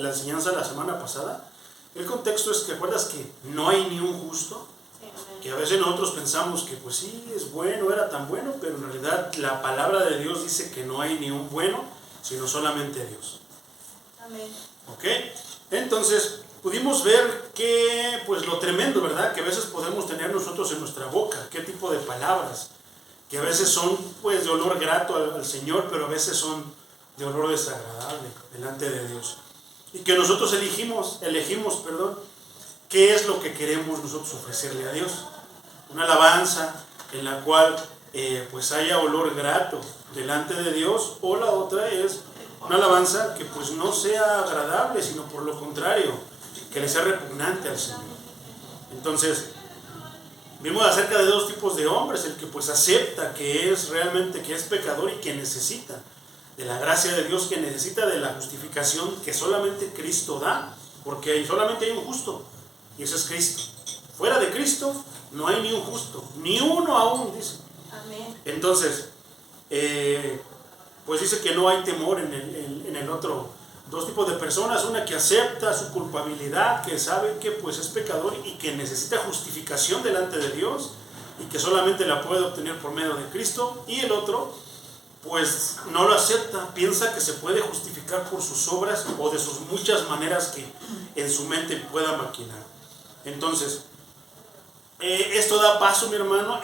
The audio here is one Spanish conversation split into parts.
la enseñanza de la semana pasada, el contexto es que acuerdas que no hay ni un justo, que a veces nosotros pensamos que pues sí, es bueno, era tan bueno, pero en realidad la palabra de Dios dice que no hay ni un bueno, sino solamente Dios. Amén. ¿Ok? Entonces, pudimos ver que, pues lo tremendo, ¿verdad? Que a veces podemos tener nosotros en nuestra boca, qué tipo de palabras, que a veces son pues de olor grato al Señor, pero a veces son de olor desagradable delante de Dios. Y que nosotros elegimos, qué es lo que queremos nosotros ofrecerle a Dios. Una alabanza en la cual pues haya olor grato delante de Dios, o la otra es una alabanza que pues no sea agradable, sino por lo contrario, que le sea repugnante al Señor. Entonces, vimos acerca de dos tipos de hombres: el que pues acepta que es realmente, que es pecador y que necesita de la gracia de Dios, que necesita de la justificación que solamente Cristo da, porque solamente hay un justo, y ese es Cristo. Fuera de Cristo no hay ni un justo, ni uno aún, dice. Amén. Entonces, pues dice que no hay temor en el otro. Dos tipos de personas: una que acepta su culpabilidad, que sabe que pues es pecador y que necesita justificación delante de Dios y que solamente la puede obtener por medio de Cristo, y el otro pues no lo acepta, piensa que se puede justificar por sus obras o de sus muchas maneras que en su mente pueda maquinar. Entonces, esto da paso, mi hermano,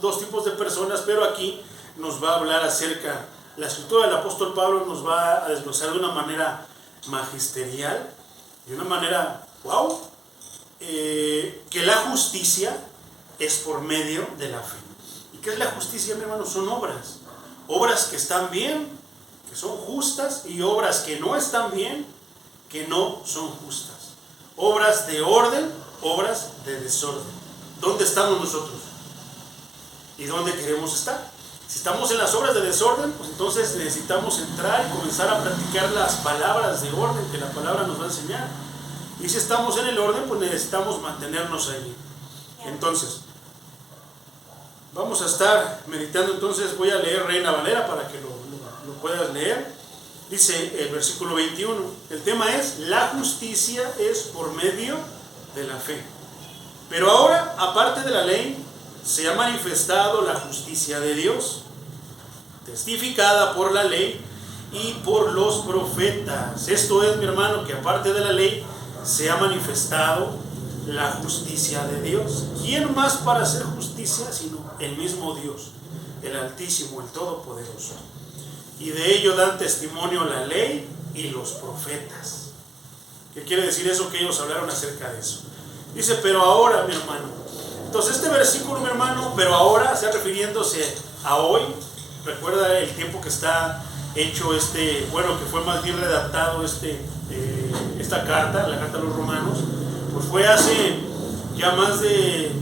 dos tipos de personas, pero aquí nos va a hablar acerca, la escritura del apóstol Pablo nos va a desglosar de una manera magisterial, de una manera, wow, que la justicia es por medio de la fe. ¿Y qué es la justicia, mi hermano? Son obras. Obras que están bien, que son justas, y obras que no están bien, que no son justas. Obras de orden, obras de desorden. ¿Dónde estamos nosotros? ¿Y dónde queremos estar? Si estamos en las obras de desorden, pues entonces necesitamos entrar y comenzar a practicar las palabras de orden que la palabra nos va a enseñar. Y si estamos en el orden, pues necesitamos mantenernos ahí. Entonces, vamos a estar meditando. Entonces voy a leer Reina Valera para que lo puedas leer. Dice el versículo 21. El tema es: la justicia es por medio de la fe. Pero ahora, aparte de la ley, se ha manifestado la justicia de Dios, testificada por la ley y por los profetas. Esto es, mi hermano, que aparte de la ley se ha manifestado la justicia de Dios. ¿Quién más para hacer justicia sino el mismo Dios, el Altísimo, el Todopoderoso? Y de ello dan testimonio la ley y los profetas. ¿Qué quiere decir eso? Que ellos hablaron acerca de eso. Dice: pero ahora, mi hermano. Entonces este versículo, mi hermano, pero ahora, está refiriéndose a hoy. Recuerda el tiempo que está hecho que fue más bien redactado esta carta, la carta a los romanos, pues fue hace ya más de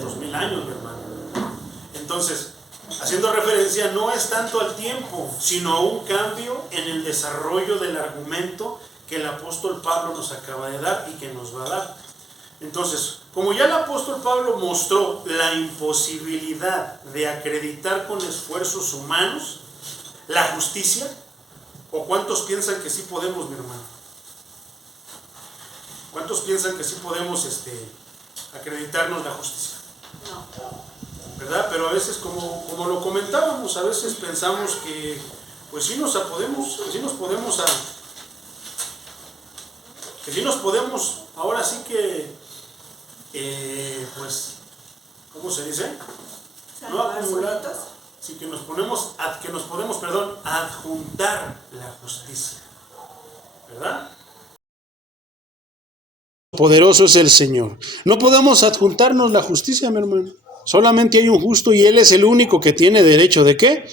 2000 años, mi hermano. Entonces, haciendo referencia no es tanto al tiempo, sino a un cambio en el desarrollo del argumento que el apóstol Pablo nos acaba de dar y que nos va a dar. Entonces, como ya el apóstol Pablo mostró la imposibilidad de acreditar con esfuerzos humanos la justicia, ¿o cuántos piensan que sí podemos, mi hermano? ¿Cuántos piensan que sí podemos acreditarnos la justicia? No. ¿Verdad? Pero a veces, como lo comentábamos, a veces pensamos que pues sí nos podemos, ahora sí que pues, ¿cómo se dice? No acumular, sí, que nos podemos adjuntar la justicia, ¿verdad? Poderoso es el Señor. No podemos adjuntarnos la justicia, mi hermano. Solamente hay un justo y Él es el único que tiene derecho ¿de qué?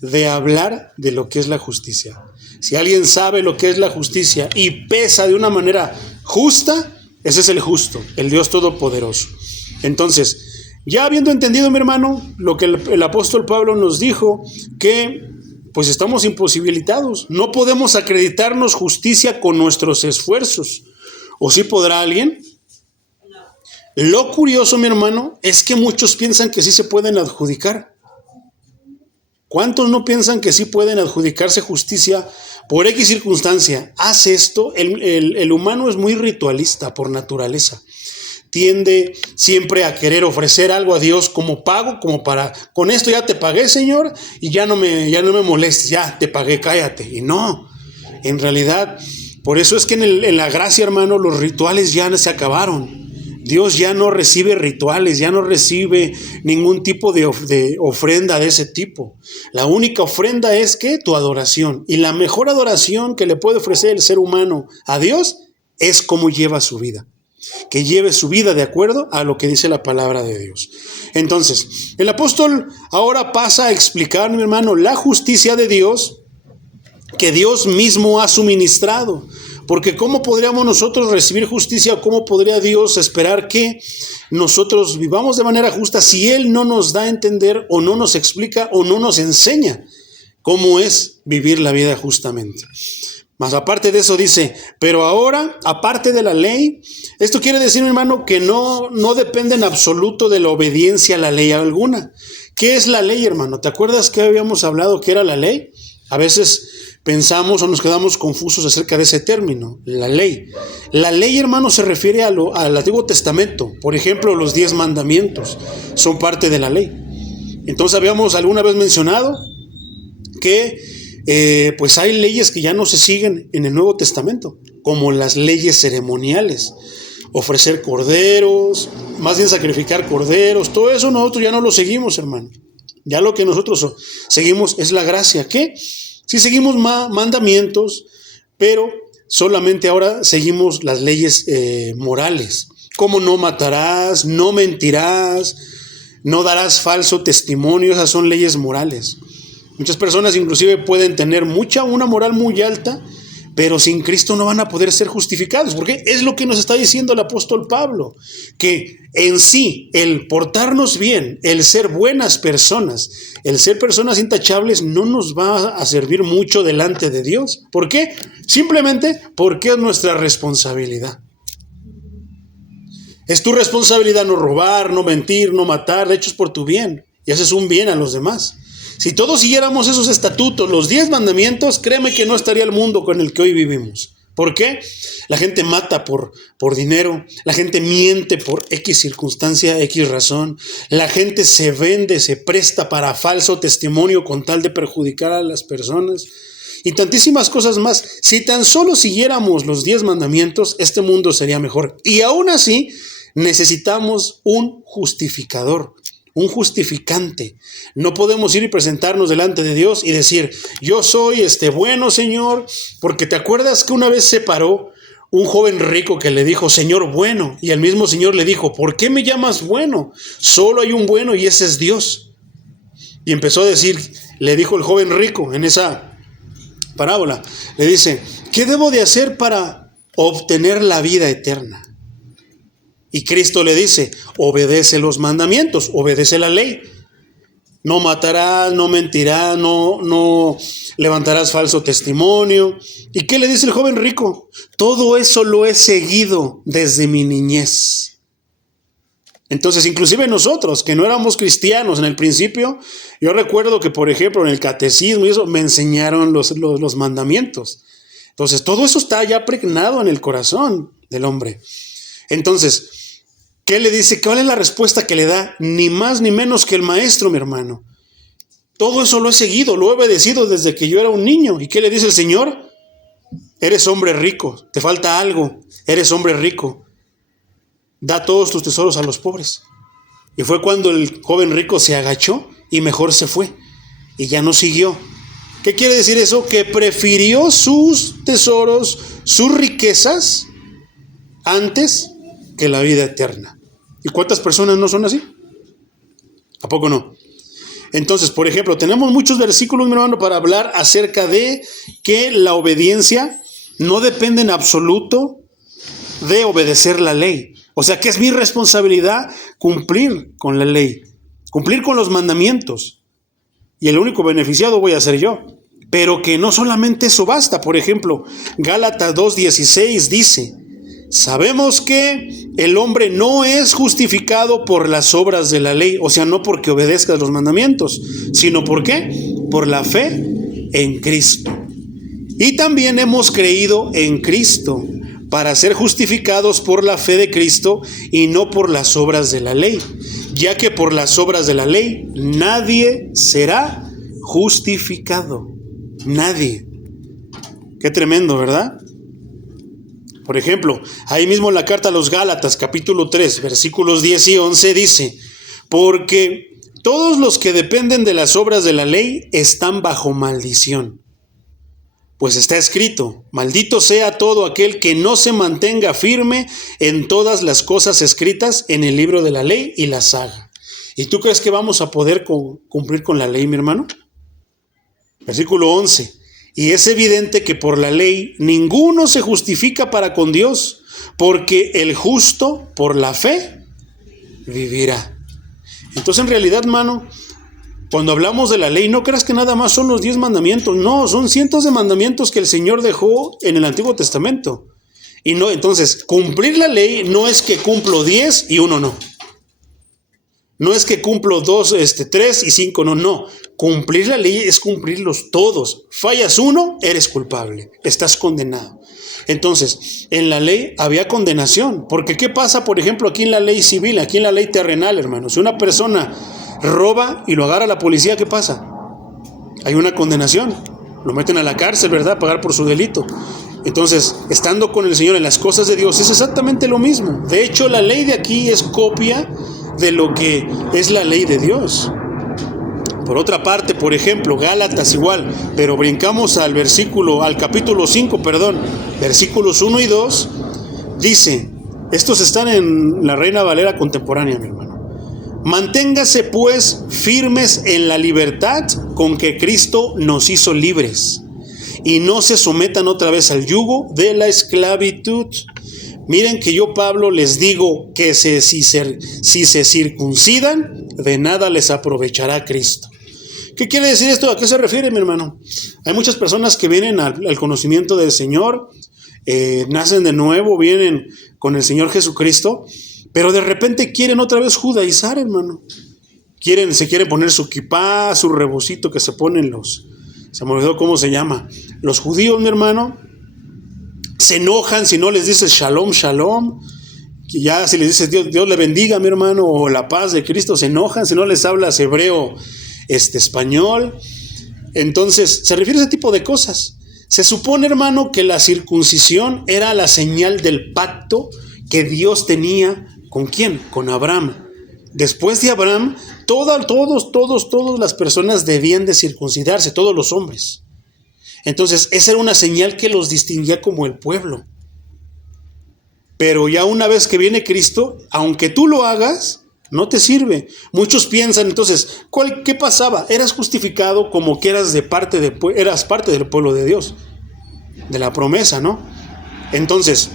De hablar de lo que es la justicia. Si alguien sabe lo que es la justicia y pesa de una manera justa, ese es el justo, el Dios Todopoderoso. Entonces, ya habiendo entendido, mi hermano, lo que el apóstol Pablo nos dijo, que pues estamos imposibilitados. No podemos acreditarnos justicia con nuestros esfuerzos. ¿O sí podrá alguien? No. Lo curioso, mi hermano, es que muchos piensan que sí se pueden adjudicar. ¿Cuántos no piensan que sí pueden adjudicarse justicia por X circunstancia? Haz esto. El humano es muy ritualista por naturaleza. Tiende siempre a querer ofrecer algo a Dios como pago, como para, con esto ya te pagué, Señor, y ya no me molestes, ya te pagué, cállate. Y no, en realidad, por eso es que en la gracia, hermano, los rituales ya se acabaron. Dios ya no recibe rituales, ya no recibe ningún tipo de ofrenda de ese tipo. La única ofrenda es que tu adoración. Y la mejor adoración que le puede ofrecer el ser humano a Dios es cómo lleva su vida. Que lleve su vida de acuerdo a lo que dice la palabra de Dios. Entonces, el apóstol ahora pasa a explicar, mi hermano, la justicia de Dios que Dios mismo ha suministrado. Porque ¿cómo podríamos nosotros recibir justicia? ¿Cómo podría Dios esperar que nosotros vivamos de manera justa si Él no nos da a entender o no nos explica o no nos enseña cómo es vivir la vida justamente? Más aparte de eso dice, pero ahora, aparte de la ley, esto quiere decir, mi hermano, que no depende en absoluto de la obediencia a la ley alguna. ¿Qué es la ley, hermano? ¿Te acuerdas que habíamos hablado que era la ley? A veces pensamos o nos quedamos confusos acerca de ese término, la ley. La ley, hermano, se refiere al Antiguo Testamento. Por ejemplo, los 10 mandamientos son parte de la ley. Entonces habíamos alguna vez mencionado que pues hay leyes que ya no se siguen en el Nuevo Testamento, como las leyes ceremoniales. Ofrecer corderos, más bien sacrificar corderos, todo eso nosotros ya no lo seguimos, hermano. Ya lo que nosotros seguimos es la gracia, que sí seguimos mandamientos, pero solamente ahora seguimos las leyes morales, como no matarás, no mentirás, no darás falso testimonio. Esas son leyes morales. Muchas personas inclusive pueden tener una moral muy alta, pero sin Cristo no van a poder ser justificados, porque es lo que nos está diciendo el apóstol Pablo, que en sí el portarnos bien, el ser buenas personas, el ser personas intachables no nos va a servir mucho delante de Dios. ¿Por qué? Simplemente porque es nuestra responsabilidad. Es tu responsabilidad no robar, no mentir, no matar. De hecho es por tu bien y haces un bien a los demás. Si todos siguiéramos esos estatutos, los 10 mandamientos, créeme que no estaría el mundo con el que hoy vivimos. ¿Por qué? La gente mata por dinero, la gente miente por X circunstancia, X razón, la gente se vende, se presta para falso testimonio con tal de perjudicar a las personas y tantísimas cosas más. Si tan solo siguiéramos los 10 mandamientos, este mundo sería mejor. Y aún así, necesitamos un justificador. Un justificante. No podemos ir y presentarnos delante de Dios y decir, yo soy bueno, Señor, porque te acuerdas que una vez se paró un joven rico que le dijo, Señor bueno, y el mismo Señor le dijo, ¿por qué me llamas bueno? Solo hay un bueno y ese es Dios. Y empezó a decir, le dijo el joven rico en esa parábola, le dice, ¿qué debo de hacer para obtener la vida eterna? Y Cristo le dice, obedece los mandamientos, obedece la ley. No matarás, no mentirás, no levantarás falso testimonio. ¿Y qué le dice el joven rico? Todo eso lo he seguido desde mi niñez. Entonces, inclusive nosotros, que no éramos cristianos en el principio, yo recuerdo que, por ejemplo, en el catecismo y eso, me enseñaron los mandamientos. Entonces, todo eso está ya pregnado en el corazón del hombre. Entonces, ¿qué le dice? ¿Cuál es la respuesta que le da? Ni más ni menos que el maestro, mi hermano. Todo eso lo he seguido, lo he obedecido desde que yo era un niño. ¿Y qué le dice el Señor? Eres hombre rico, te falta algo, eres hombre rico. Da todos tus tesoros a los pobres. Y fue cuando el joven rico se agachó y mejor se fue. Y ya no siguió. ¿Qué quiere decir eso? Que prefirió sus tesoros, sus riquezas, antes que la vida eterna. ¿Y cuántas personas no son así? ¿A poco no? Entonces, por ejemplo, tenemos muchos versículos, mi hermano, para hablar acerca de que la obediencia no depende en absoluto de obedecer la ley. O sea, que es mi responsabilidad cumplir con la ley, cumplir con los mandamientos. Y el único beneficiado voy a ser yo. Pero que no solamente eso basta. Por ejemplo, Gálatas 2:16 dice, sabemos que el hombre no es justificado por las obras de la ley, o sea, no porque obedezcas los mandamientos, sino ¿por qué? por la fe en Cristo. Y también hemos creído en Cristo para ser justificados por la fe de Cristo y no por las obras de la ley, ya que por las obras de la ley nadie será justificado. Nadie. Qué tremendo, ¿verdad? Por ejemplo, ahí mismo en la carta a los Gálatas, capítulo 3, versículos 10 y 11 dice: porque todos los que dependen de las obras de la ley están bajo maldición. Pues está escrito: maldito sea todo aquel que no se mantenga firme en todas las cosas escritas en el libro de la ley y las haga. ¿Y tú crees que vamos a poder cumplir con la ley, mi hermano? Versículo 11. Y es evidente que por la ley ninguno se justifica para con Dios, porque el justo por la fe vivirá. Entonces, en realidad, hermano, cuando hablamos de la ley, no creas que nada más son los 10 mandamientos. No, son cientos de mandamientos que el Señor dejó en el Antiguo Testamento. Y no, entonces, cumplir la ley no es que cumplo 10 y uno no. No es que cumplo 2, 3 y 5, no. Cumplir la ley es cumplirlos todos. Fallas uno, eres culpable, estás condenado. Entonces, en la ley había condenación. Porque ¿qué pasa, por ejemplo, aquí en la ley civil, aquí en la ley terrenal, hermano? Si una persona roba y lo agarra la policía, ¿qué pasa? Hay una condenación. Lo meten a la cárcel, ¿verdad? Pagar por su delito. Entonces, estando con el Señor en las cosas de Dios, es exactamente lo mismo. De hecho, la ley de aquí es copia de lo que es la ley de Dios. Por otra parte, por ejemplo, Gálatas igual, pero brincamos al capítulo 5, versículos 1 y 2, dice, estos están en la Reina Valera contemporánea, mi hermano. Manténgase pues firmes en la libertad con que Cristo nos hizo libres, y no se sometan otra vez al yugo de la esclavitud. Miren que yo, Pablo, les digo que si se circuncidan, de nada les aprovechará Cristo. ¿Qué quiere decir esto? ¿A qué se refiere, mi hermano? Hay muchas personas que vienen al conocimiento del Señor, nacen de nuevo, vienen con el Señor Jesucristo, pero de repente quieren otra vez judaizar, hermano. Se quieren poner su kipá, su rebocito que se ponen se me olvidó cómo se llama. Los judíos, mi hermano, se enojan si no les dices shalom, shalom. Ya si les dices Dios le bendiga, mi hermano, o la paz de Cristo, se enojan si no les hablas hebreo, español. Entonces, se refiere a ese tipo de cosas. Se supone, hermano, que la circuncisión era la señal del pacto que Dios tenía ¿con quién? Con Abraham. Después de Abraham, todas las personas debían de circuncidarse, todos los hombres. Entonces, esa era una señal que los distinguía como el pueblo. Pero ya una vez que viene Cristo, aunque tú lo hagas, no te sirve. Muchos piensan, entonces, ¿qué pasaba? Eras justificado como que eras parte del pueblo de Dios, de la promesa, ¿no? Entonces,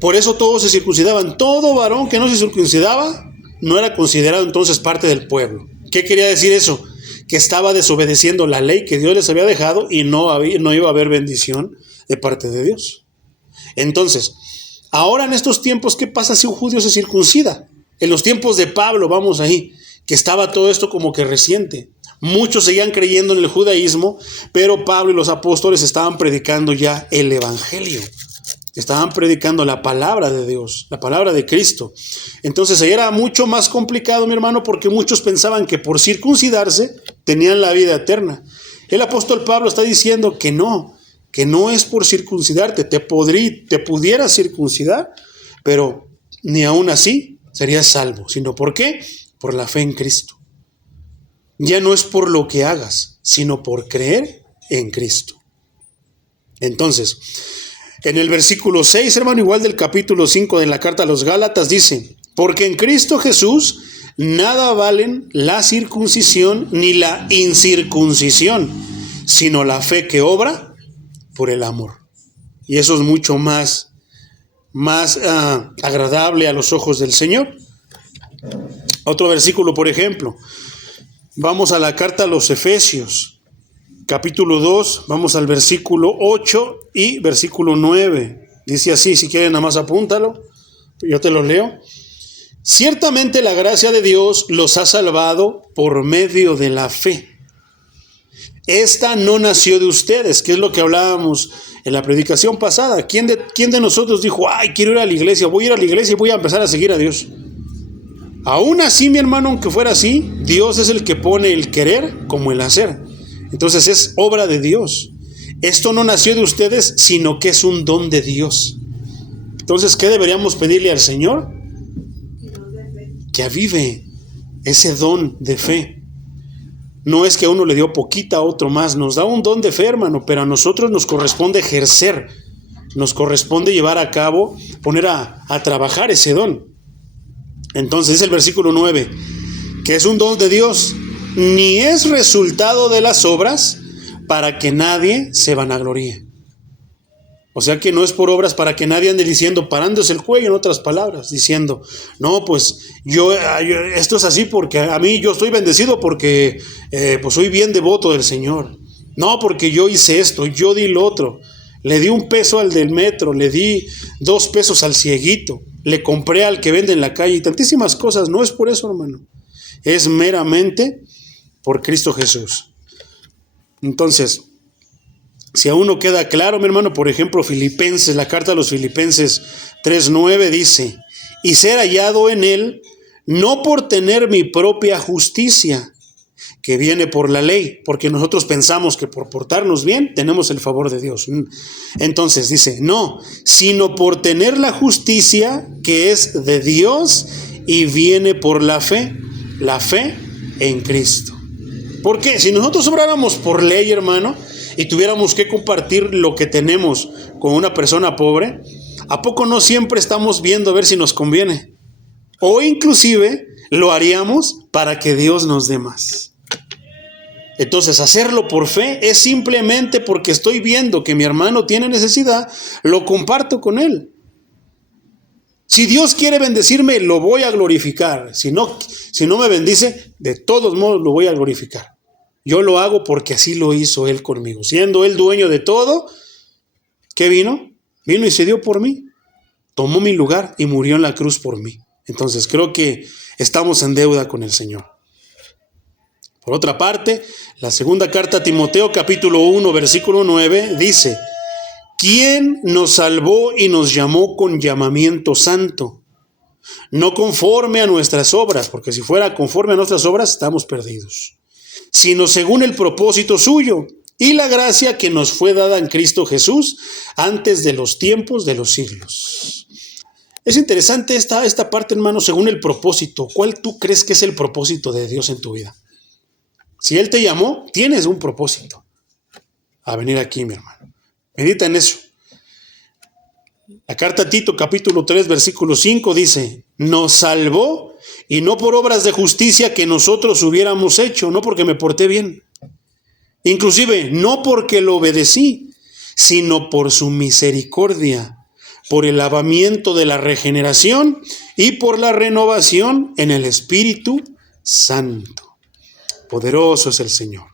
por eso todos se circuncidaban. Todo varón que no se circuncidaba no era considerado entonces parte del pueblo. ¿Qué quería decir eso? Que estaba desobedeciendo la ley que Dios les había dejado y no iba a haber bendición de parte de Dios. Entonces, ahora en estos tiempos, ¿qué pasa si un judío se circuncida? En los tiempos de Pablo, vamos ahí, que estaba todo esto como que reciente. Muchos seguían creyendo en el judaísmo, pero Pablo y los apóstoles estaban predicando ya el evangelio. Estaban predicando la palabra de Dios, la palabra de Cristo. Entonces ahí era mucho más complicado, mi hermano, porque muchos pensaban que por circuncidarse tenían la vida eterna. El apóstol Pablo está diciendo que no es por circuncidarte, te pudieras circuncidar, pero ni aún así serías salvo, sino ¿por qué? Por la fe en Cristo. Ya no es por lo que hagas, sino por creer en Cristo. Entonces, en el versículo 6, hermano, igual del capítulo 5 de la carta a los Gálatas, dice, porque en Cristo Jesús nada valen la circuncisión ni la incircuncisión, sino la fe que obra por el amor. Y eso es mucho más agradable a los ojos del Señor. Otro versículo, por ejemplo, vamos a la carta a los Efesios, capítulo 2, vamos al versículo 8 y versículo 9. Dice así, si quieren nada más apúntalo, yo te lo leo. Ciertamente la gracia de Dios los ha salvado por medio de la fe. Esta no nació de ustedes, que es lo que hablábamos en la predicación pasada. ¿Quién de nosotros dijo, ay, quiero ir a la iglesia, voy a ir a la iglesia y voy a empezar a seguir a Dios? Aún así, mi hermano, aunque fuera así, Dios es el que pone el querer como el hacer. Entonces es obra de Dios. Esto no nació de ustedes, sino que es un don de Dios. Entonces, ¿qué deberíamos pedirle al Señor? Que avive ese don de fe. No es que a uno le dio poquita, a otro más. Nos da un don de fe, hermano, pero a nosotros nos corresponde ejercer. Nos corresponde llevar a cabo, poner a trabajar ese don. Entonces dice el versículo 9, que es un don de Dios, ni es resultado de las obras para que nadie se vanagloríe. O sea que no es por obras para que nadie ande diciendo, parándose el cuello, en otras palabras, diciendo, no, pues yo esto es así porque a mí yo estoy bendecido porque pues soy bien devoto del Señor. No, porque yo hice esto, yo di lo otro. Le di $1 al del metro, le di $2 al cieguito, le compré al que vende en la calle y tantísimas cosas. No es por eso, hermano. Es meramente por Cristo Jesús. Entonces, si aún no queda claro, mi hermano, por ejemplo, Filipenses, la carta a los Filipenses 3:9 dice, y ser hallado en él, no por tener mi propia justicia, que viene por la ley, porque nosotros pensamos que por portarnos bien tenemos el favor de Dios. Entonces dice, no, sino por tener la justicia que es de Dios y viene por la fe en Cristo. ¿Por qué? Si nosotros obráramos por ley, hermano, y tuviéramos que compartir lo que tenemos con una persona pobre, ¿a poco no siempre estamos viendo a ver si nos conviene? O inclusive lo haríamos para que Dios nos dé más. Entonces, hacerlo por fe es simplemente porque estoy viendo que mi hermano tiene necesidad, lo comparto con él. Si Dios quiere bendecirme, lo voy a glorificar. Si no me bendice, de todos modos lo voy a glorificar. Yo lo hago porque así lo hizo Él conmigo. Siendo Él dueño de todo, ¿qué vino? Vino y se dio por mí. Tomó mi lugar y murió en la cruz por mí. Entonces creo que estamos en deuda con el Señor. Por otra parte, la segunda carta a Timoteo, capítulo 1, versículo 9, dice, ¿quién nos salvó y nos llamó con llamamiento santo? No conforme a nuestras obras, porque si fuera conforme a nuestras obras, estamos perdidos, sino según el propósito suyo y la gracia que nos fue dada en Cristo Jesús antes de los tiempos de los siglos. Es interesante esta parte, hermano, según el propósito. ¿Cuál tú crees que es el propósito de Dios en tu vida? Si Él te llamó, tienes un propósito a venir aquí, mi hermano. Medita en eso. La carta a Tito, capítulo 3, versículo 5 dice, nos salvó y no por obras de justicia que nosotros hubiéramos hecho, no porque me porté bien. Inclusive, no porque lo obedecí, sino por su misericordia, por el lavamiento de la regeneración y por la renovación en el Espíritu Santo. Poderoso es el Señor.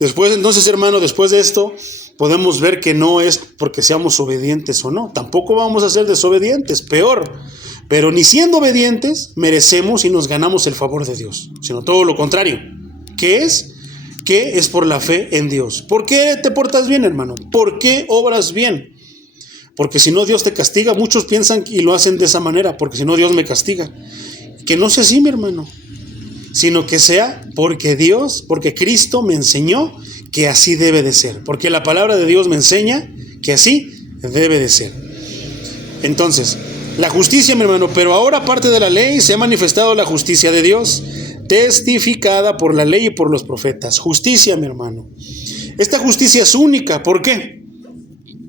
Después, entonces, hermano, después de esto, podemos ver que no es porque seamos obedientes o no. Tampoco vamos a ser desobedientes, peor. Pero ni siendo obedientes, merecemos y nos ganamos el favor de Dios, sino todo lo contrario. ¿Qué es? Que es por la fe en Dios. ¿Por qué te portas bien, hermano? ¿Por qué obras bien? Porque si no, Dios te castiga. Muchos piensan y lo hacen de esa manera, porque si no, Dios me castiga. Que no sea así, mi hermano, sino que sea porque Cristo me enseñó que así debe de ser. Porque la palabra de Dios me enseña que así debe de ser. Entonces, la justicia, mi hermano, pero ahora aparte de la ley se ha manifestado la justicia de Dios, testificada por la ley y por los profetas. Justicia, mi hermano. Esta justicia es única. ¿Por qué?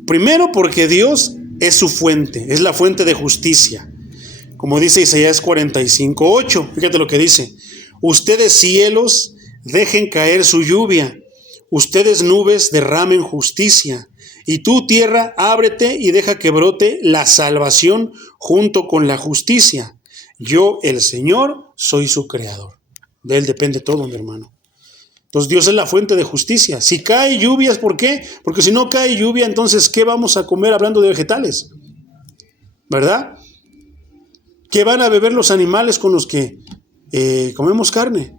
Primero, porque Dios es su fuente, es la fuente de justicia. Como dice Isaías 45:8, fíjate lo que dice. Ustedes cielos, dejen caer su lluvia. Ustedes nubes, derramen justicia. Y tú, tierra, ábrete y deja que brote la salvación junto con la justicia. Yo, el Señor, soy su creador. De Él depende todo, mi hermano. Entonces Dios es la fuente de justicia. Si cae lluvias, ¿por qué? Porque si no cae lluvia, entonces ¿qué vamos a comer hablando de vegetales? ¿Verdad? ¿Qué van a beber los animales con los que comemos carne?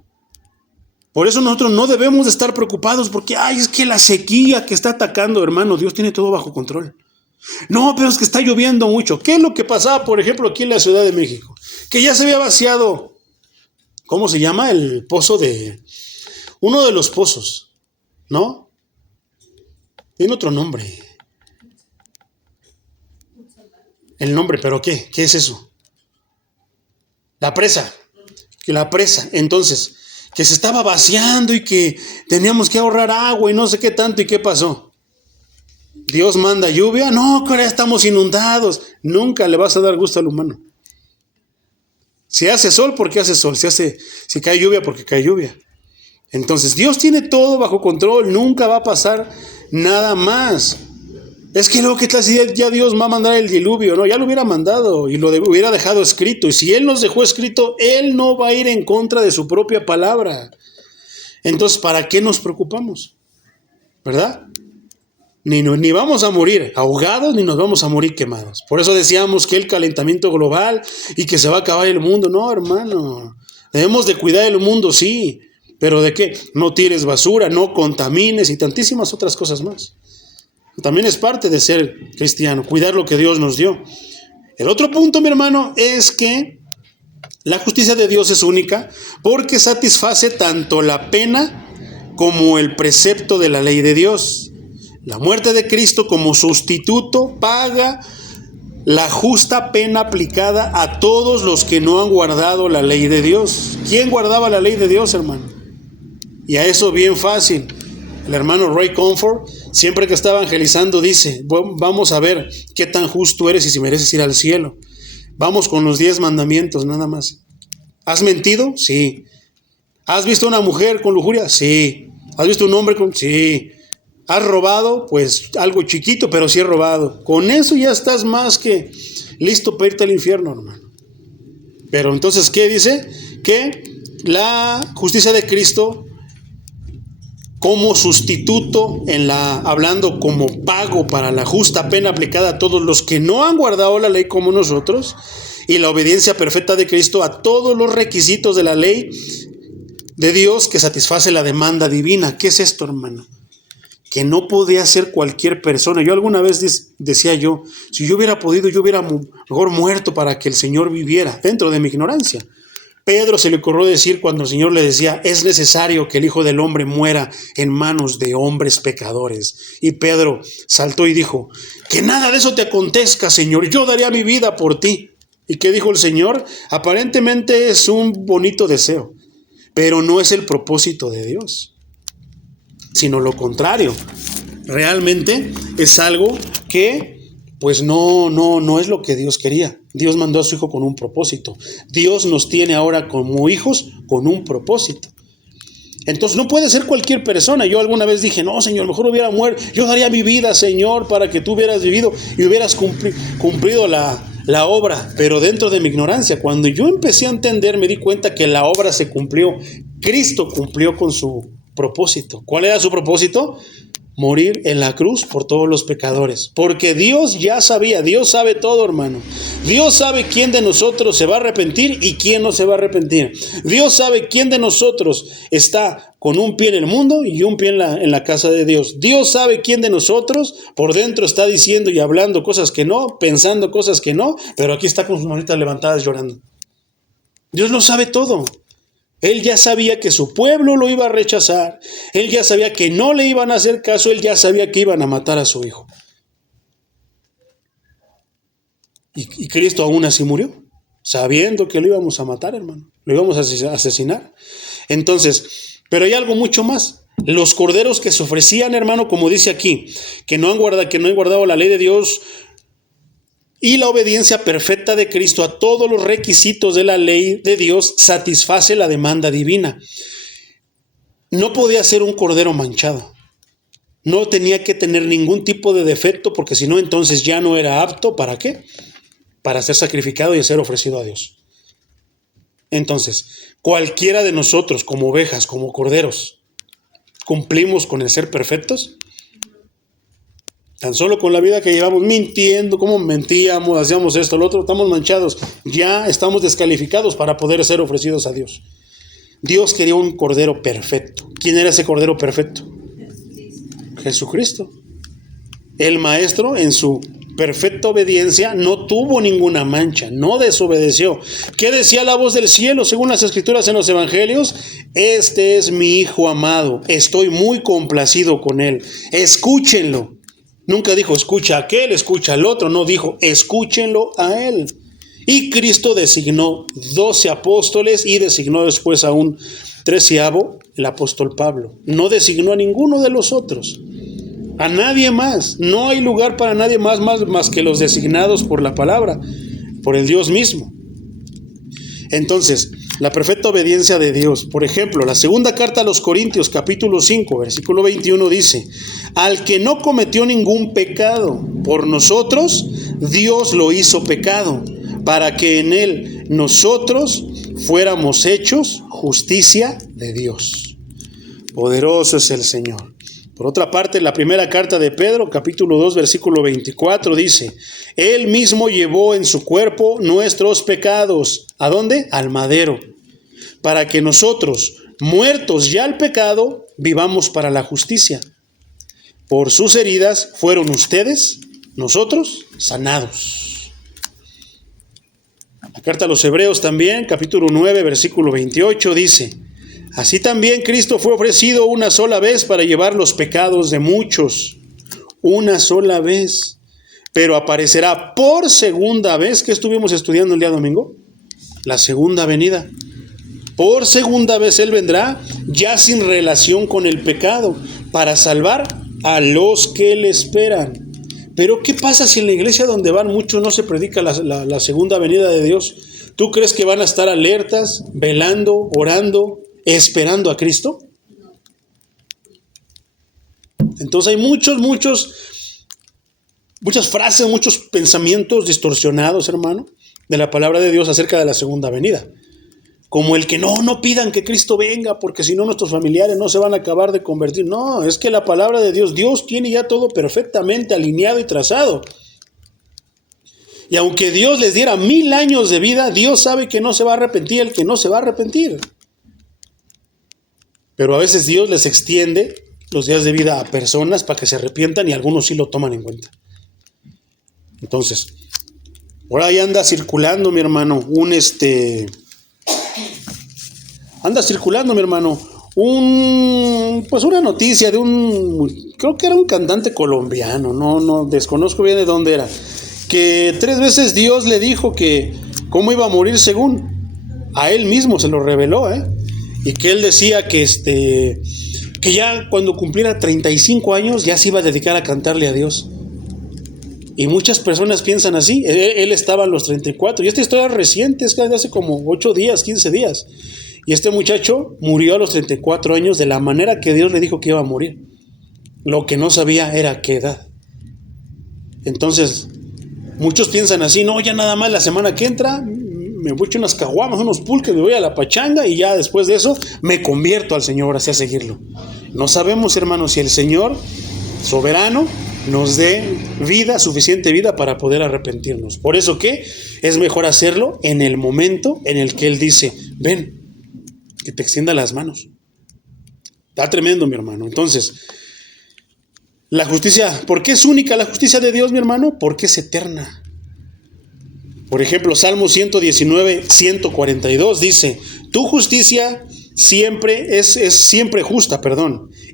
Por eso nosotros no debemos de estar preocupados porque, es que la sequía que está atacando, hermano, Dios tiene todo bajo control. No, pero es que está lloviendo mucho. ¿Qué es lo que pasaba, por ejemplo, aquí en la Ciudad de México? Que ya se había vaciado, ¿cómo se llama? El pozo uno de los pozos, ¿no? Tiene otro nombre. El nombre, ¿pero qué? ¿Qué es eso? La presa. Entonces, que se estaba vaciando y que teníamos que ahorrar agua y no sé qué tanto. ¿Y qué pasó? Dios manda lluvia. No, que ahora estamos inundados. Nunca le vas a dar gusto al humano. Si hace sol, porque hace sol. Si cae lluvia, porque cae lluvia. Entonces, Dios tiene todo bajo control. Nunca va a pasar nada más. Es que luego, ¿qué tal si ya Dios va a mandar el diluvio? No, ya lo hubiera mandado y lo hubiera dejado escrito. Y si Él nos dejó escrito, Él no va a ir en contra de su propia palabra. Entonces, ¿para qué nos preocupamos? ¿Verdad? Ni vamos a morir ahogados, ni nos vamos a morir quemados. Por eso decíamos que el calentamiento global y que se va a acabar el mundo. No, hermano. Debemos de cuidar el mundo, sí. ¿Pero de qué? No tires basura, no contamines y tantísimas otras cosas más. También es parte de ser cristiano, cuidar lo que Dios nos dio. El otro punto, mi hermano, es que la justicia de Dios es única porque satisface tanto la pena como el precepto de la ley de Dios. La muerte de Cristo como sustituto paga la justa pena aplicada a todos los que no han guardado la ley de Dios. ¿Quién guardaba la ley de Dios, hermano? Y a eso bien fácil. El hermano Ray Comfort, siempre que está evangelizando, dice, vamos a ver qué tan justo eres y si mereces ir al cielo. Vamos con los 10 mandamientos, nada más. ¿Has mentido? Sí. ¿Has visto a una mujer con lujuria? Sí. ¿Has visto un hombre con...? Sí. ¿Has robado? Pues algo chiquito, pero sí he robado. Con eso ya estás más que listo para irte al infierno, hermano. Pero entonces, ¿qué dice? Que la justicia de Cristo como sustituto hablando como pago para la justa pena aplicada a todos los que no han guardado la ley como nosotros, y la obediencia perfecta de Cristo a todos los requisitos de la ley de Dios que satisface la demanda divina. ¿Qué es esto, hermano? Que no podía ser cualquier persona. Yo alguna vez decía si yo hubiera podido, yo hubiera mejor muerto para que el Señor viviera, dentro de mi ignorancia. Pedro se le ocurrió decir cuando el Señor le decía, es necesario que el Hijo del Hombre muera en manos de hombres pecadores. Y Pedro saltó y dijo, que nada de eso te acontezca, Señor, yo daría mi vida por ti. ¿Y qué dijo el Señor? Aparentemente es un bonito deseo, pero no es el propósito de Dios, sino lo contrario. Realmente es algo que pues no es lo que Dios quería. Dios mandó a su Hijo con un propósito. Dios nos tiene ahora como hijos con un propósito. Entonces no puede ser cualquier persona. Yo alguna vez dije, no, Señor, mejor hubiera muerto. Yo daría mi vida, Señor, para que tú hubieras vivido y hubieras cumplido la obra. Pero dentro de mi ignorancia, cuando yo empecé a entender, me di cuenta que la obra se cumplió. Cristo cumplió con su propósito. ¿Cuál era su propósito? Morir en la cruz por todos los pecadores. Porque Dios ya sabía, Dios sabe todo, hermano. Dios sabe quién de nosotros se va a arrepentir y quién no se va a arrepentir. Dios sabe quién de nosotros está con un pie en el mundo y un pie en la casa de Dios. Dios sabe quién de nosotros por dentro está diciendo y hablando cosas que no, pensando cosas que no, pero aquí está con sus manitas levantadas llorando. Dios lo sabe todo. Él ya sabía que su pueblo lo iba a rechazar. Él ya sabía que no le iban a hacer caso. Él ya sabía que iban a matar a su hijo. Y Cristo aún así murió, sabiendo que lo íbamos a matar, hermano. Lo íbamos a asesinar. Entonces, pero hay algo mucho más. Los corderos que se ofrecían, hermano, como dice aquí, que no han guardado la ley de Dios y la obediencia perfecta de Cristo a todos los requisitos de la ley de Dios, satisface la demanda divina. No podía ser un cordero manchado. No tenía que tener ningún tipo de defecto, porque si no, entonces ya no era apto. ¿Para qué? Para ser sacrificado y ser ofrecido a Dios. Entonces, cualquiera de nosotros, como ovejas, como corderos, ¿cumplimos con el ser perfectos? Tan solo con la vida que llevamos mintiendo, cómo mentíamos, hacíamos esto, lo otro, estamos manchados. Ya estamos descalificados para poder ser ofrecidos a Dios. Dios quería un cordero perfecto. ¿Quién era ese cordero perfecto? Jesucristo. El Maestro, en su perfecta obediencia, no tuvo ninguna mancha, no desobedeció. ¿Qué decía la voz del cielo según las Escrituras en los Evangelios? Este es mi Hijo amado, estoy muy complacido con él. Escúchenlo. Nunca dijo, escucha a aquel, escucha al otro. No, dijo, escúchenlo a él. Y Cristo designó 12 apóstoles y designó después a un 13º, el apóstol Pablo. No designó a ninguno de los otros, a nadie más. No hay lugar para nadie más que los designados por la palabra, por el Dios mismo. Entonces, la perfecta obediencia de Dios. Por ejemplo, la segunda carta a los Corintios, capítulo 5, versículo 21 dice, al que no cometió ningún pecado, por nosotros Dios lo hizo pecado, para que en él nosotros fuéramos hechos justicia de Dios. Poderoso es el Señor. Por otra parte, la primera carta de Pedro, capítulo 2, versículo 24, dice, Él mismo llevó en su cuerpo nuestros pecados. ¿A dónde? Al madero. Para que nosotros, muertos ya al pecado, vivamos para la justicia. Por sus heridas fueron ustedes, nosotros, sanados. La carta a los Hebreos también, capítulo 9, versículo 28, dice, así también Cristo fue ofrecido una sola vez para llevar los pecados de muchos. Una sola vez. Pero aparecerá por segunda vez. ¿Qué estuvimos estudiando el día domingo? La segunda venida. Por segunda vez Él vendrá, ya sin relación con el pecado, para salvar a los que le esperan. Pero ¿qué pasa si en la iglesia donde van muchos no se predica la segunda venida de Dios? ¿Tú crees que van a estar alertas, velando, orando, esperando a Cristo? Entonces hay muchas frases, muchos pensamientos distorsionados, hermano, de la palabra de Dios acerca de la segunda venida. Como el que no pidan que Cristo venga, porque si no nuestros familiares no se van a acabar de convertir. No, es que la palabra de Dios tiene ya todo perfectamente alineado y trazado. Y aunque Dios les diera 1000 años de vida, Dios sabe que no se va a arrepentir el que no se va a arrepentir. Pero a veces Dios les extiende los días de vida a personas para que se arrepientan y algunos sí lo toman en cuenta. Entonces, por ahí anda circulando, mi hermano, una noticia de creo que era un cantante colombiano, no desconozco bien de dónde era, que 3 veces Dios le dijo que cómo iba a morir según a él mismo, se lo reveló, y que él decía que ya cuando cumpliera 35 años ya se iba a dedicar a cantarle a Dios. Y muchas personas piensan así. Él estaba a los 34. Y esta historia es reciente, es de hace como 8 días, 15 días. Y este muchacho murió a los 34 años de la manera que Dios le dijo que iba a morir. Lo que no sabía era qué edad. Entonces, muchos piensan así, no, ya nada más la semana que entra me voy a echar unas caguamas, unos pulques, me voy a la pachanga y ya después de eso me convierto al Señor, así a seguirlo. No sabemos, hermanos, si el Señor soberano nos dé vida, suficiente vida para poder arrepentirnos. Por eso que es mejor hacerlo en el momento en el que Él dice, ven, que te extienda las manos. Está tremendo, mi hermano. Entonces, la justicia, ¿por qué es única la justicia de Dios, mi hermano? Porque es eterna. Por ejemplo, Salmo 119, 142 dice, tu justicia siempre es siempre justa,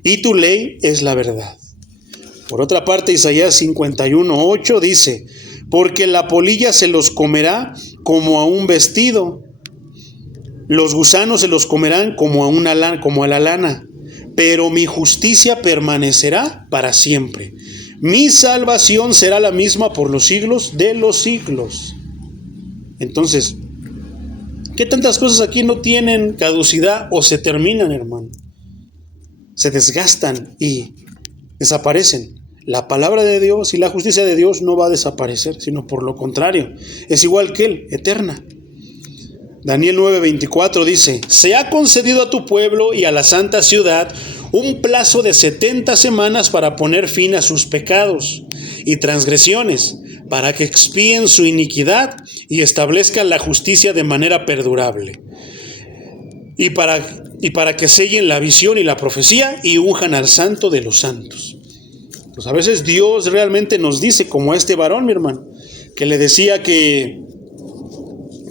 y tu ley es la verdad. Por otra parte, Isaías 51, 8 dice, porque la polilla se los comerá como a un vestido, los gusanos se los comerán como a la lana, pero mi justicia permanecerá para siempre. Mi salvación será la misma por los siglos de los siglos. Entonces, ¿qué tantas cosas aquí no tienen caducidad o se terminan, hermano? Se desgastan y desaparecen. La palabra de Dios y la justicia de Dios no va a desaparecer, sino por lo contrario, es igual que Él, eterna. Daniel 9:24 dice, se ha concedido a tu pueblo y a la santa ciudad un plazo de 70 semanas para poner fin a sus pecados, y transgresiones, para que expíen su iniquidad y establezcan la justicia de manera perdurable. Y para que sellen la visión y la profecía y unjan al santo de los santos. Pues a veces Dios realmente nos dice, como a este varón, mi hermano, que le decía que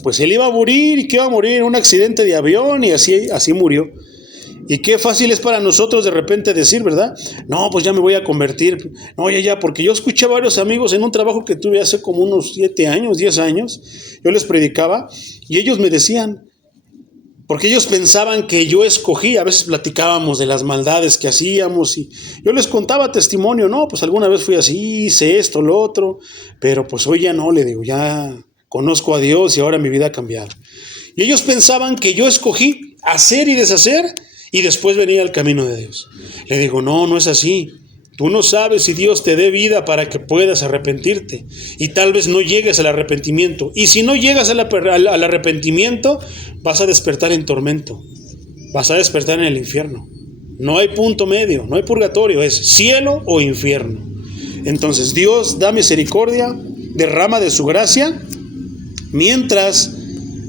pues él iba a morir y que iba a morir en un accidente de avión y así murió. Y qué fácil es para nosotros de repente decir, ¿verdad? No, pues ya me voy a convertir. No, ya, porque yo escuché a varios amigos en un trabajo que tuve hace como unos 7 años, 10 años. Yo les predicaba y ellos me decían, porque ellos pensaban que yo escogí, a veces platicábamos de las maldades que hacíamos y yo les contaba testimonio, no, pues alguna vez fui así, hice esto, lo otro, pero pues hoy ya no, le digo, ya conozco a Dios y ahora mi vida ha cambiado. Y ellos pensaban que yo escogí hacer y deshacer y después venía el camino de Dios. Le digo, no es así. Tú no sabes si Dios te dé vida para que puedas arrepentirte y tal vez no llegues al arrepentimiento. Y si no llegas al arrepentimiento, vas a despertar en tormento, vas a despertar en el infierno. No hay punto medio, no hay purgatorio, es cielo o infierno. Entonces Dios da misericordia, derrama de su gracia mientras